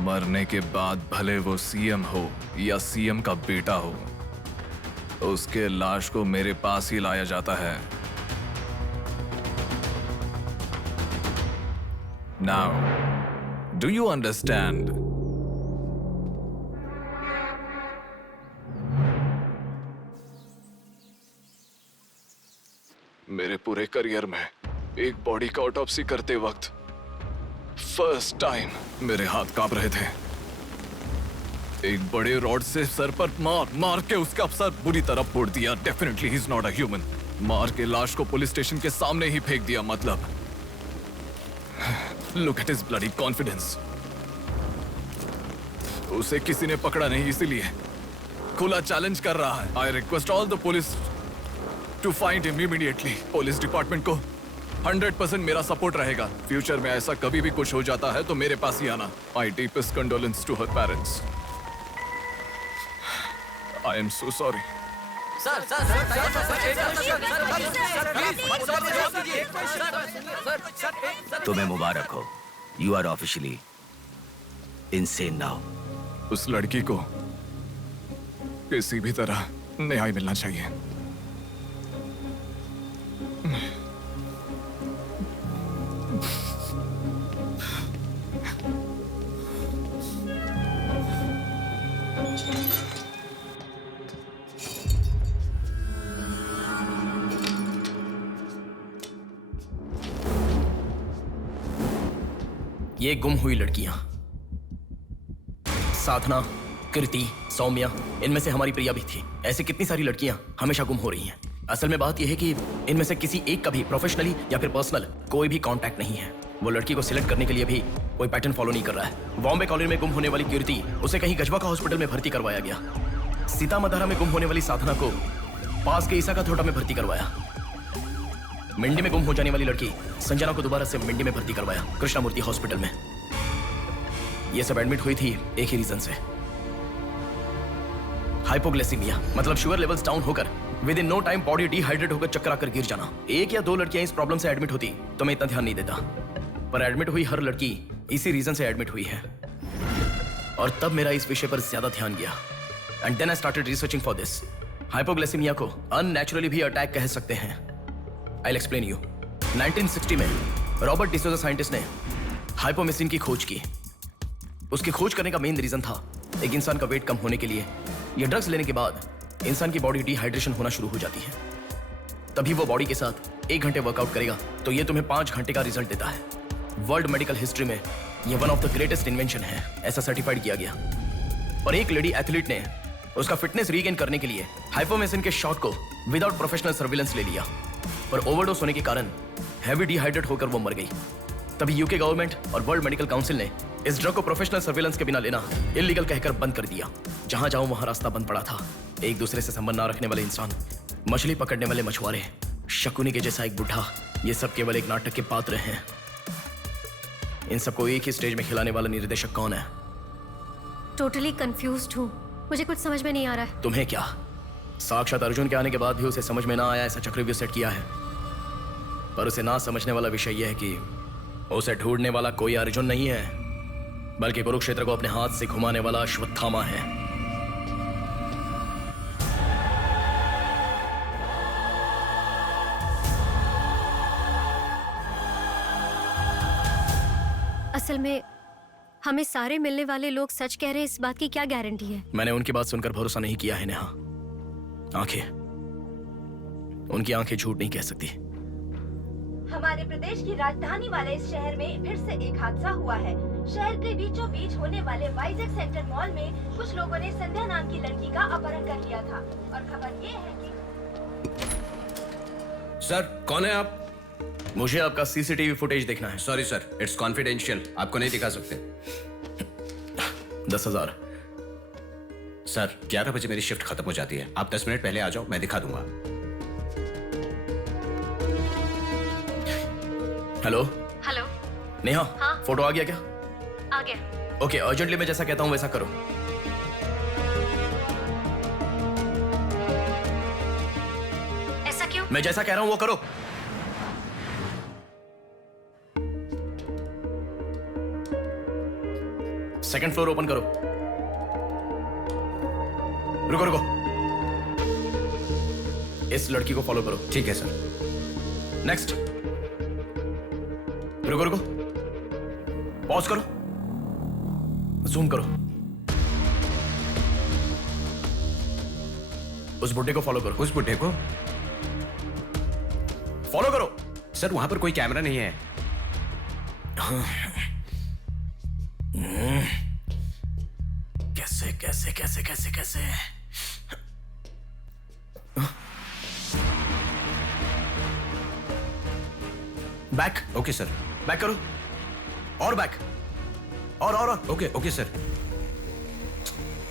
मरने के बाद भले वो सीएम हो या सीएम का बेटा हो, उसके लाश को मेरे पास ही लाया जाता है। Now, do you understand? मेरे पूरे करियर में एक बॉडी का ऑटोप्सी करते वक्त फर्स्ट टाइम मेरे हाथ कांप रहे थे। एक बड़े रॉड से सर पर मार के उसका सर बुरी तरह फोड़ दिया। Definitely he is not a human. मार के लाश को पुलिस स्टेशन के सामने ही फेंक दिया। मतलब look at his bloody confidence. उसे किसी ने पकड़ा नहीं, इसीलिए खुला चैलेंज कर रहा है। I request all the police to find him immediately. Police department को 100% मेरा सपोर्ट रहेगा। फ्यूचर में ऐसा कभी भी कुछ हो जाता है तो मेरे पास ही आना। My deepest condolence to her parents. I am so sorry. तुम्हें मुबारक हो। You are officially insane now. उस लड़की को किसी भी तरह न्याय मिलना चाहिए। ये गुम हुई लड़कियां साधना, कृति, सौम्या, इनमें से हमारी प्रिया भी थी। ऐसी कितनी सारी लड़कियां हमेशा गुम हो रही हैं। असल में बात यह है कि इनमें से किसी एक का भी प्रोफेशनली या फिर पर्सनल कोई भी कांटेक्ट नहीं है। वो लड़की को सिलेक्ट करने के लिए भी कोई पैटर्न फॉलो नहीं कर रहा है। बॉम्बे कॉलोनी में गुम होने वाली कीर्ति, उसे कहीं गजवा का हॉस्पिटल में भर्ती करवाया गया। सीतामढ़ी में गुम होने वाली साधना को पास के ईसा का थोड़ा में भर्ती करवाया। मंडी में गुम हो जाने वाली लड़की संजना को दोबारा से मंडी में भर्ती करवाया, कृष्णामूर्ति हॉस्पिटल में। ये सब एडमिट हुई थी एक ही रीजन से, हाइपोग्लाइसीमिया, मतलब शुगर लेवल्स डाउन होकर within no time body dehydrate होकर चक्कर आकर गिर जाना। एक या दो लड़कियां इस प्रॉब्लम से एडमिट होती तो मैं इतना ध्यान नहीं देता, पर एडमिट हुई हर लड़की इसी रीजन से एडमिट हुई है। और तब मेरा इस विषय पर ज्यादा ध्यान गया and then I started researching for this. Hypoglycaemia को अननेचुरली भी अटैक कह सकते हैं। I'll explain you. 1960 में रॉबर्ट डिसोजा साइंटिस्ट ने हाइपोमेसिन की खोज की। उसकी खोज करने का मेन रीजन था एक इंसान का वेट कम होने के लिए ये ड्रग्स लेने के बाद इंसान की बॉडी डिहाइड्रेशन होना शुरू हो जाती है। तभी वो बॉडी के साथ 1 घंटे वर्कआउट करेगा तो ये तुम्हें 5 घंटे का रिजल्ट देता है। वर्ल्ड मेडिकल हिस्ट्री में ये one of the greatest invention है, ऐसा सर्टिफाइड किया गया। और एक लेडी एथलीट ने उसका फिटनेस रीगेन करने के लिए हाइपोमेसिन के शॉट को विदाउट प्रोफेशनल सर्विलेंस ले लिया, पर ओवरडोज होने के कारण हैवी डिहाइड्रेट होकर वो मर गई। तभी यूके गवर्नमेंट और वर्ल्ड मेडिकल काउंसिल ने इस ड्रग को प्रोफेशनल सर्विलेंस के बिना लेना इलीगल कहकर बंद कर दिया। जहां जाऊं वहां रास्ता बंद पड़ा था। एक दूसरे से संबंध ना रखने वाले इंसान, मछली पकड़ने वाले मछुआरे, शकुनी के जैसा एक बुढ़ा, ये सब केवल एक नाटक के पात्र हैं। इन सबको एक ही स्टेज में खिलाने वाला निर्देशक कौन है? टोटली कंफ्यूज्ड हूँ, मुझे कुछ समझ में नहीं आ रहा है। तुम्हें क्या? साक्षात अर्जुन के आने के बाद भी उसे समझ में ना आया ऐसा चक्रव्यूह सेट किया है। पर उसे ना समझने वाला विषय यह है कि उसे ढूंढने वाला कोई अर्जुन नहीं है, बल्कि कुरुक्षेत्र को अपने हाथ से घुमाने वाला अश्वत्थामा है। असल में हमें सारे मिलने वाले लोग सच कह रहे हैं, इस बात की क्या गारंटी है? मैंने उनकी बात सुनकर भरोसा नहीं किया है नेहा। आंखें, उनकी आंखें झूठ नहीं कह सकती। हमारे प्रदेश की राजधानी वाले इस शहर में फिर से एक हादसा हुआ है। शहर के बीचों बीच होने वाले वाइजैक सेंटर मॉल में कुछ लोगों ने संध्या नाम की लड़की का अपहरण कर लिया था और खबर ये है कि सर, कौन है आप? मुझे आपका सीसीटीवी फुटेज देखना है। सॉरी सर, इट्स कॉन्फिडेंशियल, आपको नहीं दिखा सकते। 10,000। सर, 11 बजे मेरी शिफ्ट खत्म हो जाती है, आप 10 मिनट पहले आ जाओ, मैं दिखा दूंगा। Hello hello. नेहा, हाँ? फोटो आ गया क्या? आ गया। ओके, अर्जेंटली मैं जैसा कहता हूँ वैसा करो। ऐसा क्यों? मैं जैसा कह रहा हूँ वो करो। सेकंड फ्लोर ओपन करो। रुको रुको, इस लड़की को फॉलो करो। ठीक है सर। नेक्स्ट। रुको रुको, पॉज करो, जूम करो। उस बुड्ढे को फॉलो करो। उस बुड्ढे को फॉलो करो। सर, वहां पर कोई कैमरा नहीं है। कैसे कैसे कैसे कैसे कैसे? बैक। Okay sir. बैक करो, और बैक, और ओके ओके सर।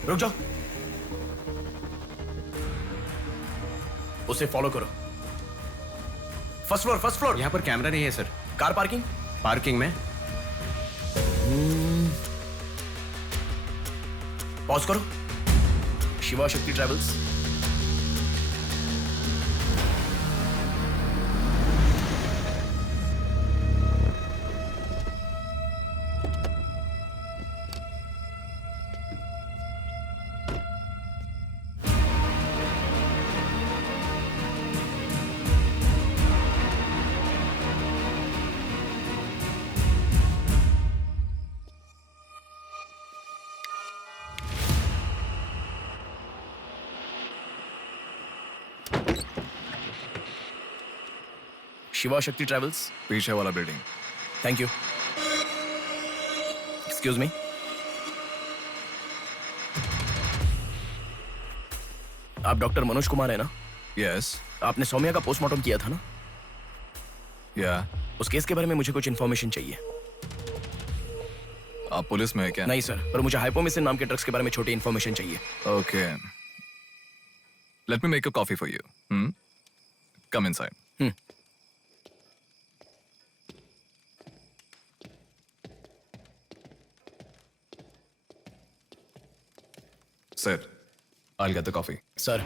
रुक जाओ, उसे फॉलो करो। First floor, first floor. यहाँ पर कैमरा नहीं है सर। Car parking? पार्किंग में। पॉज करो। शिवा शक्ति ट्रैवल्स। शिवा शक्ति ट्रैवल्स, पीछे वाला building. Thank you. Excuse me, आप डॉक्टर मनोज कुमार है ना? यस। आपने सौम्या का पोस्टमार्टम किया था ना? या। उस केस के बारे में मुझे कुछ इन्फॉर्मेशन चाहिए। आप पुलिस में है क्या? नहीं सर, पर मुझे हाइपोमेसिन नाम के ड्रग्स के बारे में छोटी इन्फॉर्मेशन चाहिए। Okay, let me make a coffee for you. Come inside. Sir, I'll get the coffee. Sir,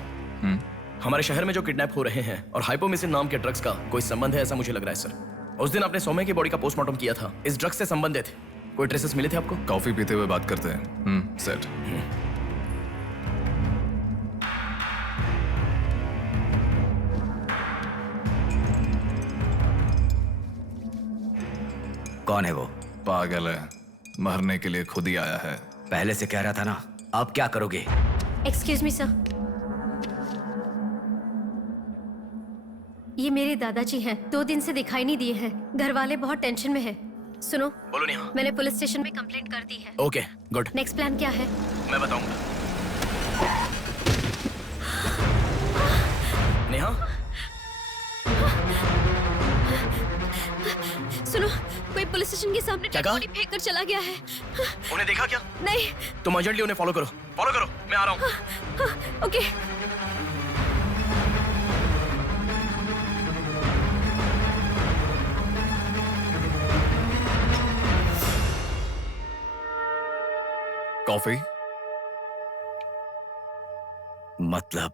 हमारे शहर में जो किडनैप हो रहे हैं और हाइपोमेसिन नाम के ड्रग्स का कोई संबंध है ऐसा मुझे लग रहा है सर। उस दिन आपने सौम्या की बॉडी का पोस्टमार्टम किया था, इस ड्रग्स से संबंधित कोई ट्रेसेस मिले थे आपको? कॉफी पीते हुए बात करते हैं। सेट। कौन है वो? पागल है, मरने के लिए खुद ही आया है। पहले से कह रहा था ना। अब क्या करोगे? एक्सक्यूज मी सर, ये मेरे दादाजी हैं, 2 दिन से दिखाई नहीं दिए हैं। घर वाले बहुत टेंशन में हैं। सुनो, बोलो नेहा। मैंने पुलिस स्टेशन में कंप्लेंट कर दी है। Okay, good. नेक्स्ट प्लान क्या है? मैं बताऊंगा। नेहा, सुनो, कोई पुलिस स्टेशन के सामने क्या कहा? बॉडी फेंक कर चला गया है। उन्हें देखा क्या? नहीं। तुम अर्जेंटली उन्हें फॉलो करो। फॉलो करो, मैं आ रहा हूँ। ओके। कॉफी? मतलब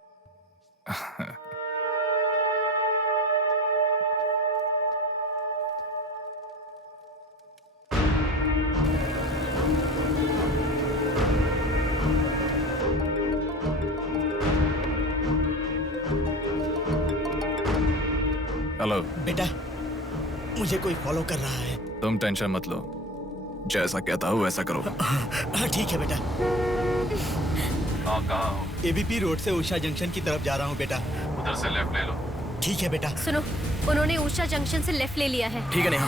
हेलो। बेटा, मुझे कोई फॉलो कर रहा है। तुम टेंशन मत लो, जैसा कहता हूँ वैसा करो। हाँ ठीक है बेटा। आप कहाँ हो? एबीपी रोड से उषा जंक्शन की तरफ जा रहा हूँ बेटा। उधर से लेफ्ट ले लो। ठीक है बेटा। सुनो, उन्होंने उषा जंक्शन से लेफ्ट ले लिया है। ठीक है नेहा।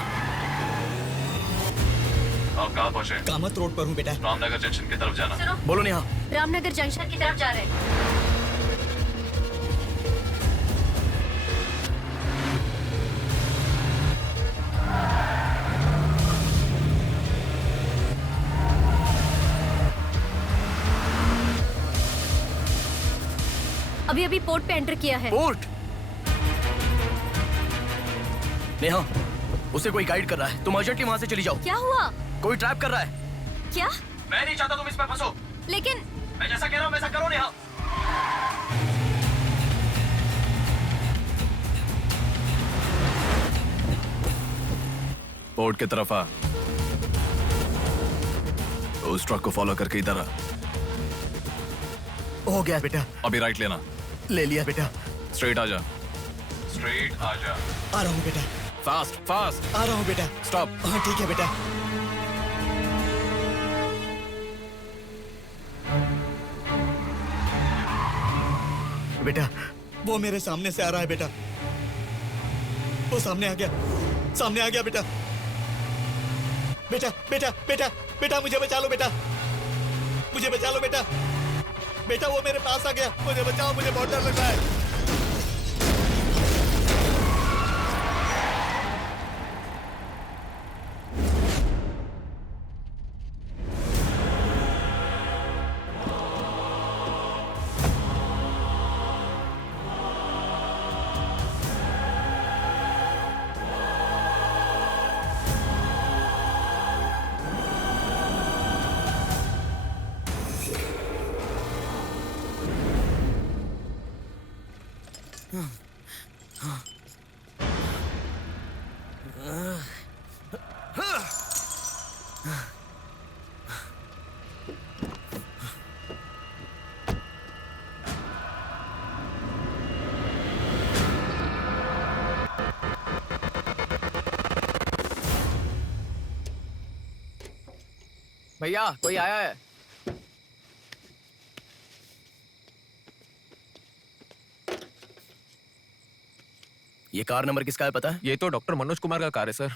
आप कहाँ पहुँचे? कामत रोड पर हूँ बेटा। रामनगर जंक्शन की तरफ जाना। सुनो, बोलो नेहा। रामनगर जंक्शन की तरफ जा रहे हैं। अभी अभी पोर्ट पे एंटर किया है। पोर्ट? नेहा, उसे कोई गाइड कर रहा है। तुम अर्जेंटली वहां से चली जाओ। क्या हुआ? कोई ट्रैप कर रहा है। क्या? मैं नहीं चाहता तुम इसमें फंसो। लेकिन मैं जैसा कह रहा हूँ वैसा करो नेहा। पोर्ट की तरफ आ। तो उस ट्रक को फॉलो करके इधर आ। हो गया बेटा। अभी राइट लेना। ले लिया बेटा। स्ट्रेट आ जा। स्ट्रेट आ जा। आ रहा हूँ बेटा। Fast fast. आ रहा हूँ बेटा। स्टॉप। हाँ ठीक है बेटा। बेटा, वो मेरे सामने से आ रहा है बेटा। वो सामने आ गया। सामने आ गया बेटा। बेटा बेटा बेटा बेटा मुझे बचा लो बेटा। मुझे बचा लो बेटा। बेटा वो मेरे पास आ गया। मुझे बचाओ, मुझे बहुत डर लग रहा है। भैया कोई आया है। ये कार नंबर किसका है पता है? ये तो डॉक्टर मनोज कुमार का कार है sir.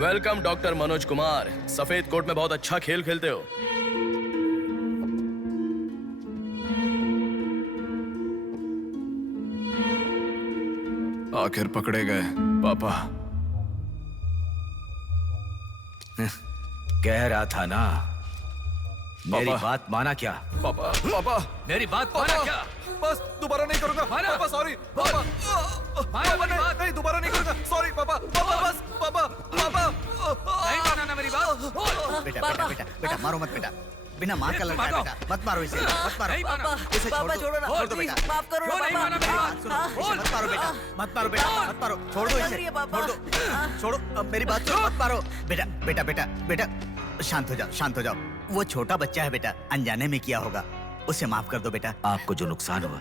Welcome doctor Manoj Kumar. सफेद कोट में बहुत अच्छा खेल खेलते हो। आखिर पकड़े गए पापा। कह रहा था ना, मेरी बात माना क्या? पापा पापा मेरी बात माना क्या? बस दोबारा नहीं करूंगा पापा, सॉरी पापा। पापा नहीं दोबारा नहीं करूंगा, सॉरी पापा। पापा बस पापा पापा नहीं माना ना मेरी बात। बेटा बेटा बेटा बेटा मारो मत बेटा, बिना माँ का लड़का है बेटा, मत मारो इसे, मत मारो। इसे छोड़ दो, छोड़ दो बेटा, माफ करो ना पापा। इसे मत मारो बेटा, मत मारो बेटा, मत मारो, छोड़ दो इसे, छोड़ दो, छोड़ो, अब मेरी बात सुनो, मत मारो बेटा बेटा बेटा बेटा, शांत हो जाओ, शांत हो जाओ। वो छोटा बच्चा है बेटा, अनजाने में किया होगा, उसे माफ कर दो बेटा। आपको जो नुकसान हुआ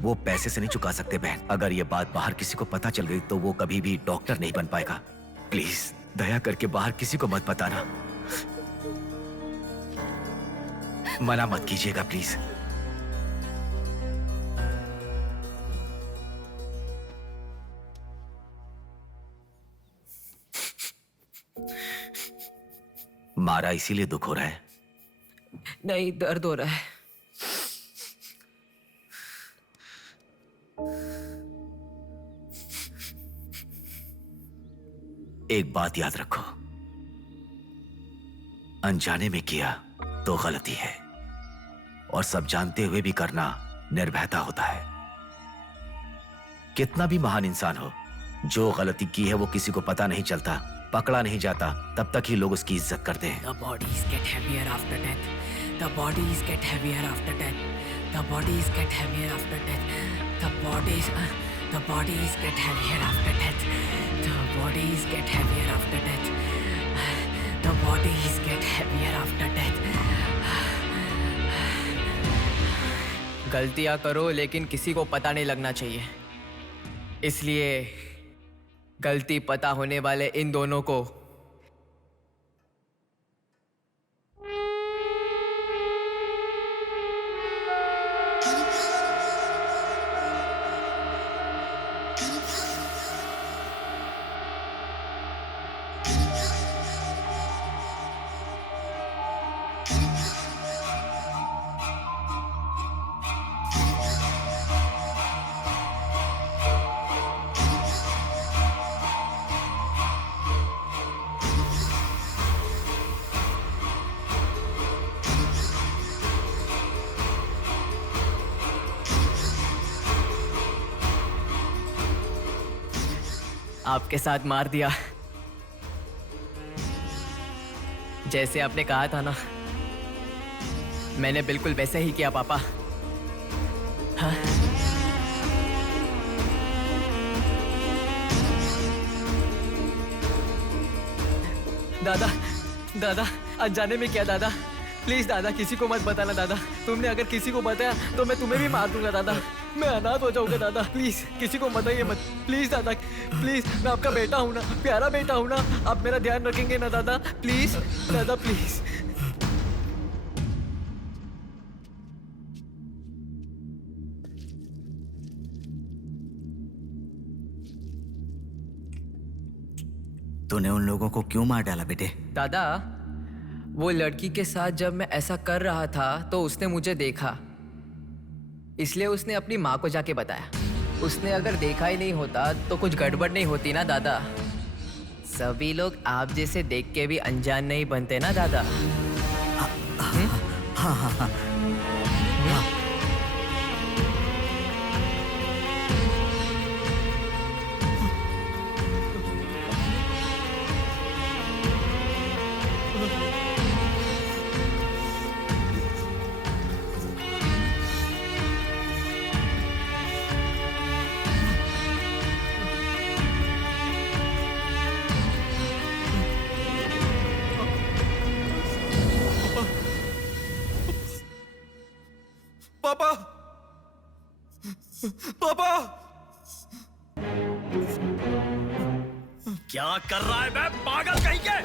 वो पैसे से नहीं चुका सकते बहन। अगर ये बात बाहर किसी को पता चल गई तो वो कभी भी डॉक्टर नहीं बन पाएगा। प्लीज दया करके बाहर किसी को मत बताना, मना मत कीजिएगा प्लीज। मारा इसीलिए दुख हो रहा है? नहीं, दर्द हो रहा है। एक बात याद रखो, अनजाने में किया तो गलती है, और सब जानते हुए भी करना निर्भयता होता है। कितना भी महान इंसान हो, जो गलती की है वो किसी को पता नहीं चलता, पकड़ा नहीं जाता, तब तक ही लोग उसकी इज्जत करते हैं। The bodies get heavier after death. The bodies get heavier after death. The bodies get heavier after death. The bodies get heavier after death. The bodies get heavier after death. The bodies get heavier after death. गलतियां करो लेकिन किसी को पता नहीं लगना चाहिए। इसलिए गलती पता होने वाले इन दोनों को आपके साथ मार दिया, जैसे आपने कहा था ना, मैंने बिल्कुल वैसे ही किया पापा। हाँ? दादा दादा अनजाने में किया दादा, प्लीज दादा किसी को मत बताना दादा। तुमने अगर किसी को बताया तो मैं तुम्हें भी मार दूंगा दादा, मैं अनाथ हो जाऊंगा दादा। प्लीज किसी को बताइए मत, प्लीज दादा प्लीज। मैं आपका बेटा हूं ना, प्यारा बेटा हूं ना, आप मेरा ध्यान रखेंगे ना दादा? प्लीज दादा प्लीज। तूने उन लोगों को क्यों मार डाला बेटे? दादा वो लड़की के साथ जब मैं ऐसा कर रहा था तो उसने मुझे देखा, इसलिए उसने अपनी माँ को जाके बताया। उसने अगर देखा ही नहीं होता तो कुछ गड़बड़ नहीं होती ना दादा। सभी लोग आप जैसे देख के भी अनजान नहीं बनते ना दादा। हाँ हाँ हाँ पापा पापा क्या कर रहा है बे पागल कहीं के?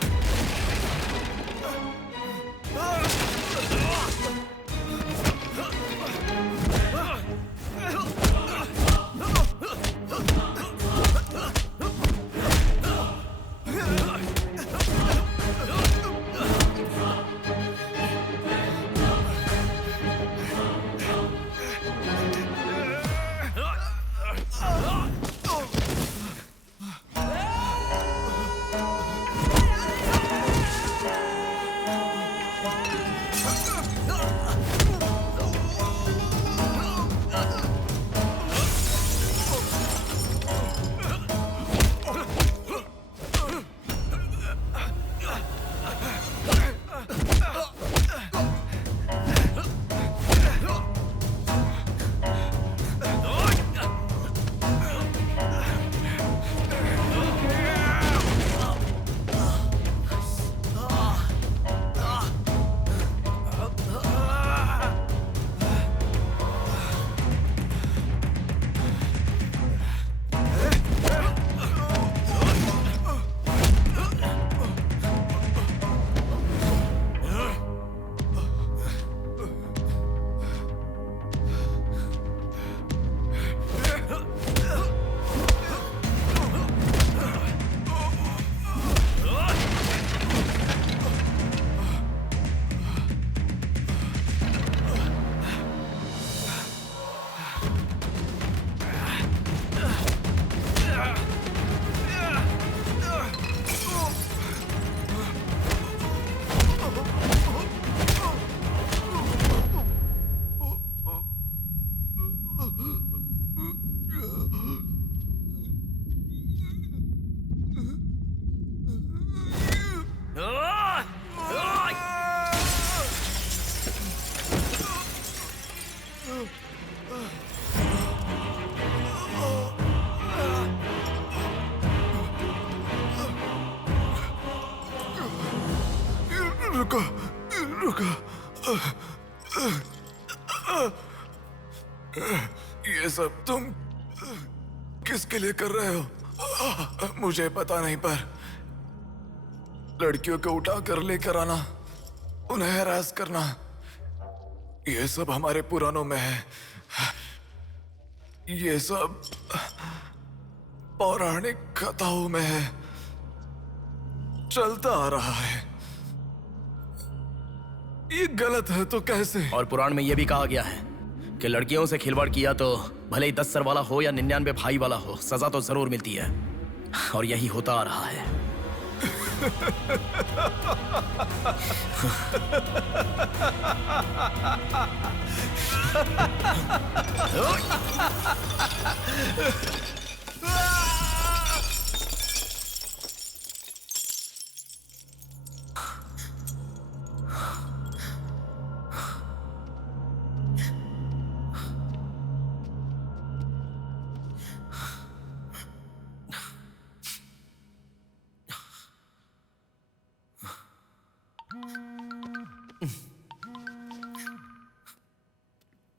ये सब तुम किसके लिए कर रहे हो? मुझे पता नहीं, पर लड़कियों को उठा कर लेकर आना, उन्हें हैरास करना, ये सब हमारे पुराणों में है। ये सब पौराणिक कथाओं में है, चलता आ रहा है। ये गलत है तो कैसे? और पुराण में यह भी कहा गया है कि लड़कियों से खिलवाड़ किया तो भले ही 10 सर वाला हो या 99 भाई वाला हो, सजा तो जरूर मिलती है। और यही होता आ रहा है।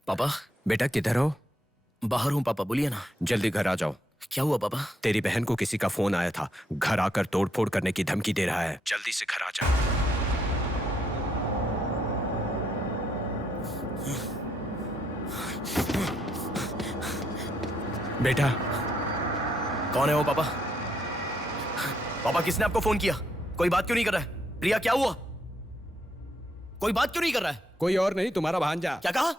पापा। बेटा किधर हो? बाहर हूँ पापा, बोलिए ना। जल्दी घर आ जाओ। क्या हुआ पापा? तेरी बहन को किसी का फोन आया था, घर आकर तोड़फोड़ करने की धमकी दे रहा है। जल्दी से घर आ जा। बेटा। कौन है वो पापा? पापा किसने आपको फोन किया? कोई बात क्यों नहीं कर रहा है? प्रिया क्या हुआ? कोई बात क्यों नहीं कर रहा है? कोई और नहीं, तुम्हारा भांजा। क्या कहा?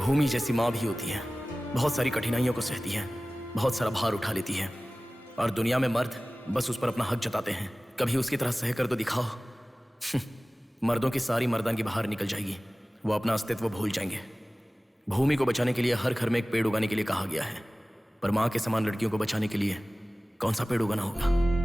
भूमि जैसी माँ भी होती है, बहुत सारी कठिनाइयों को सहती है, बहुत सारा भार उठा लेती है, और दुनिया में मर्द बस उस पर अपना हक जताते हैं। कभी उसकी तरह सह कर तो दिखाओ। मर्दों की सारी मर्दानगी बाहर निकल जाएगी, वो अपना अस्तित्व भूल जाएंगे। भूमि को बचाने के लिए हर घर में एक पेड़ उगाने के लिए कहा गया है, पर माँ के समान लड़कियों को बचाने के लिए कौन सा पेड़ उगाना होगा?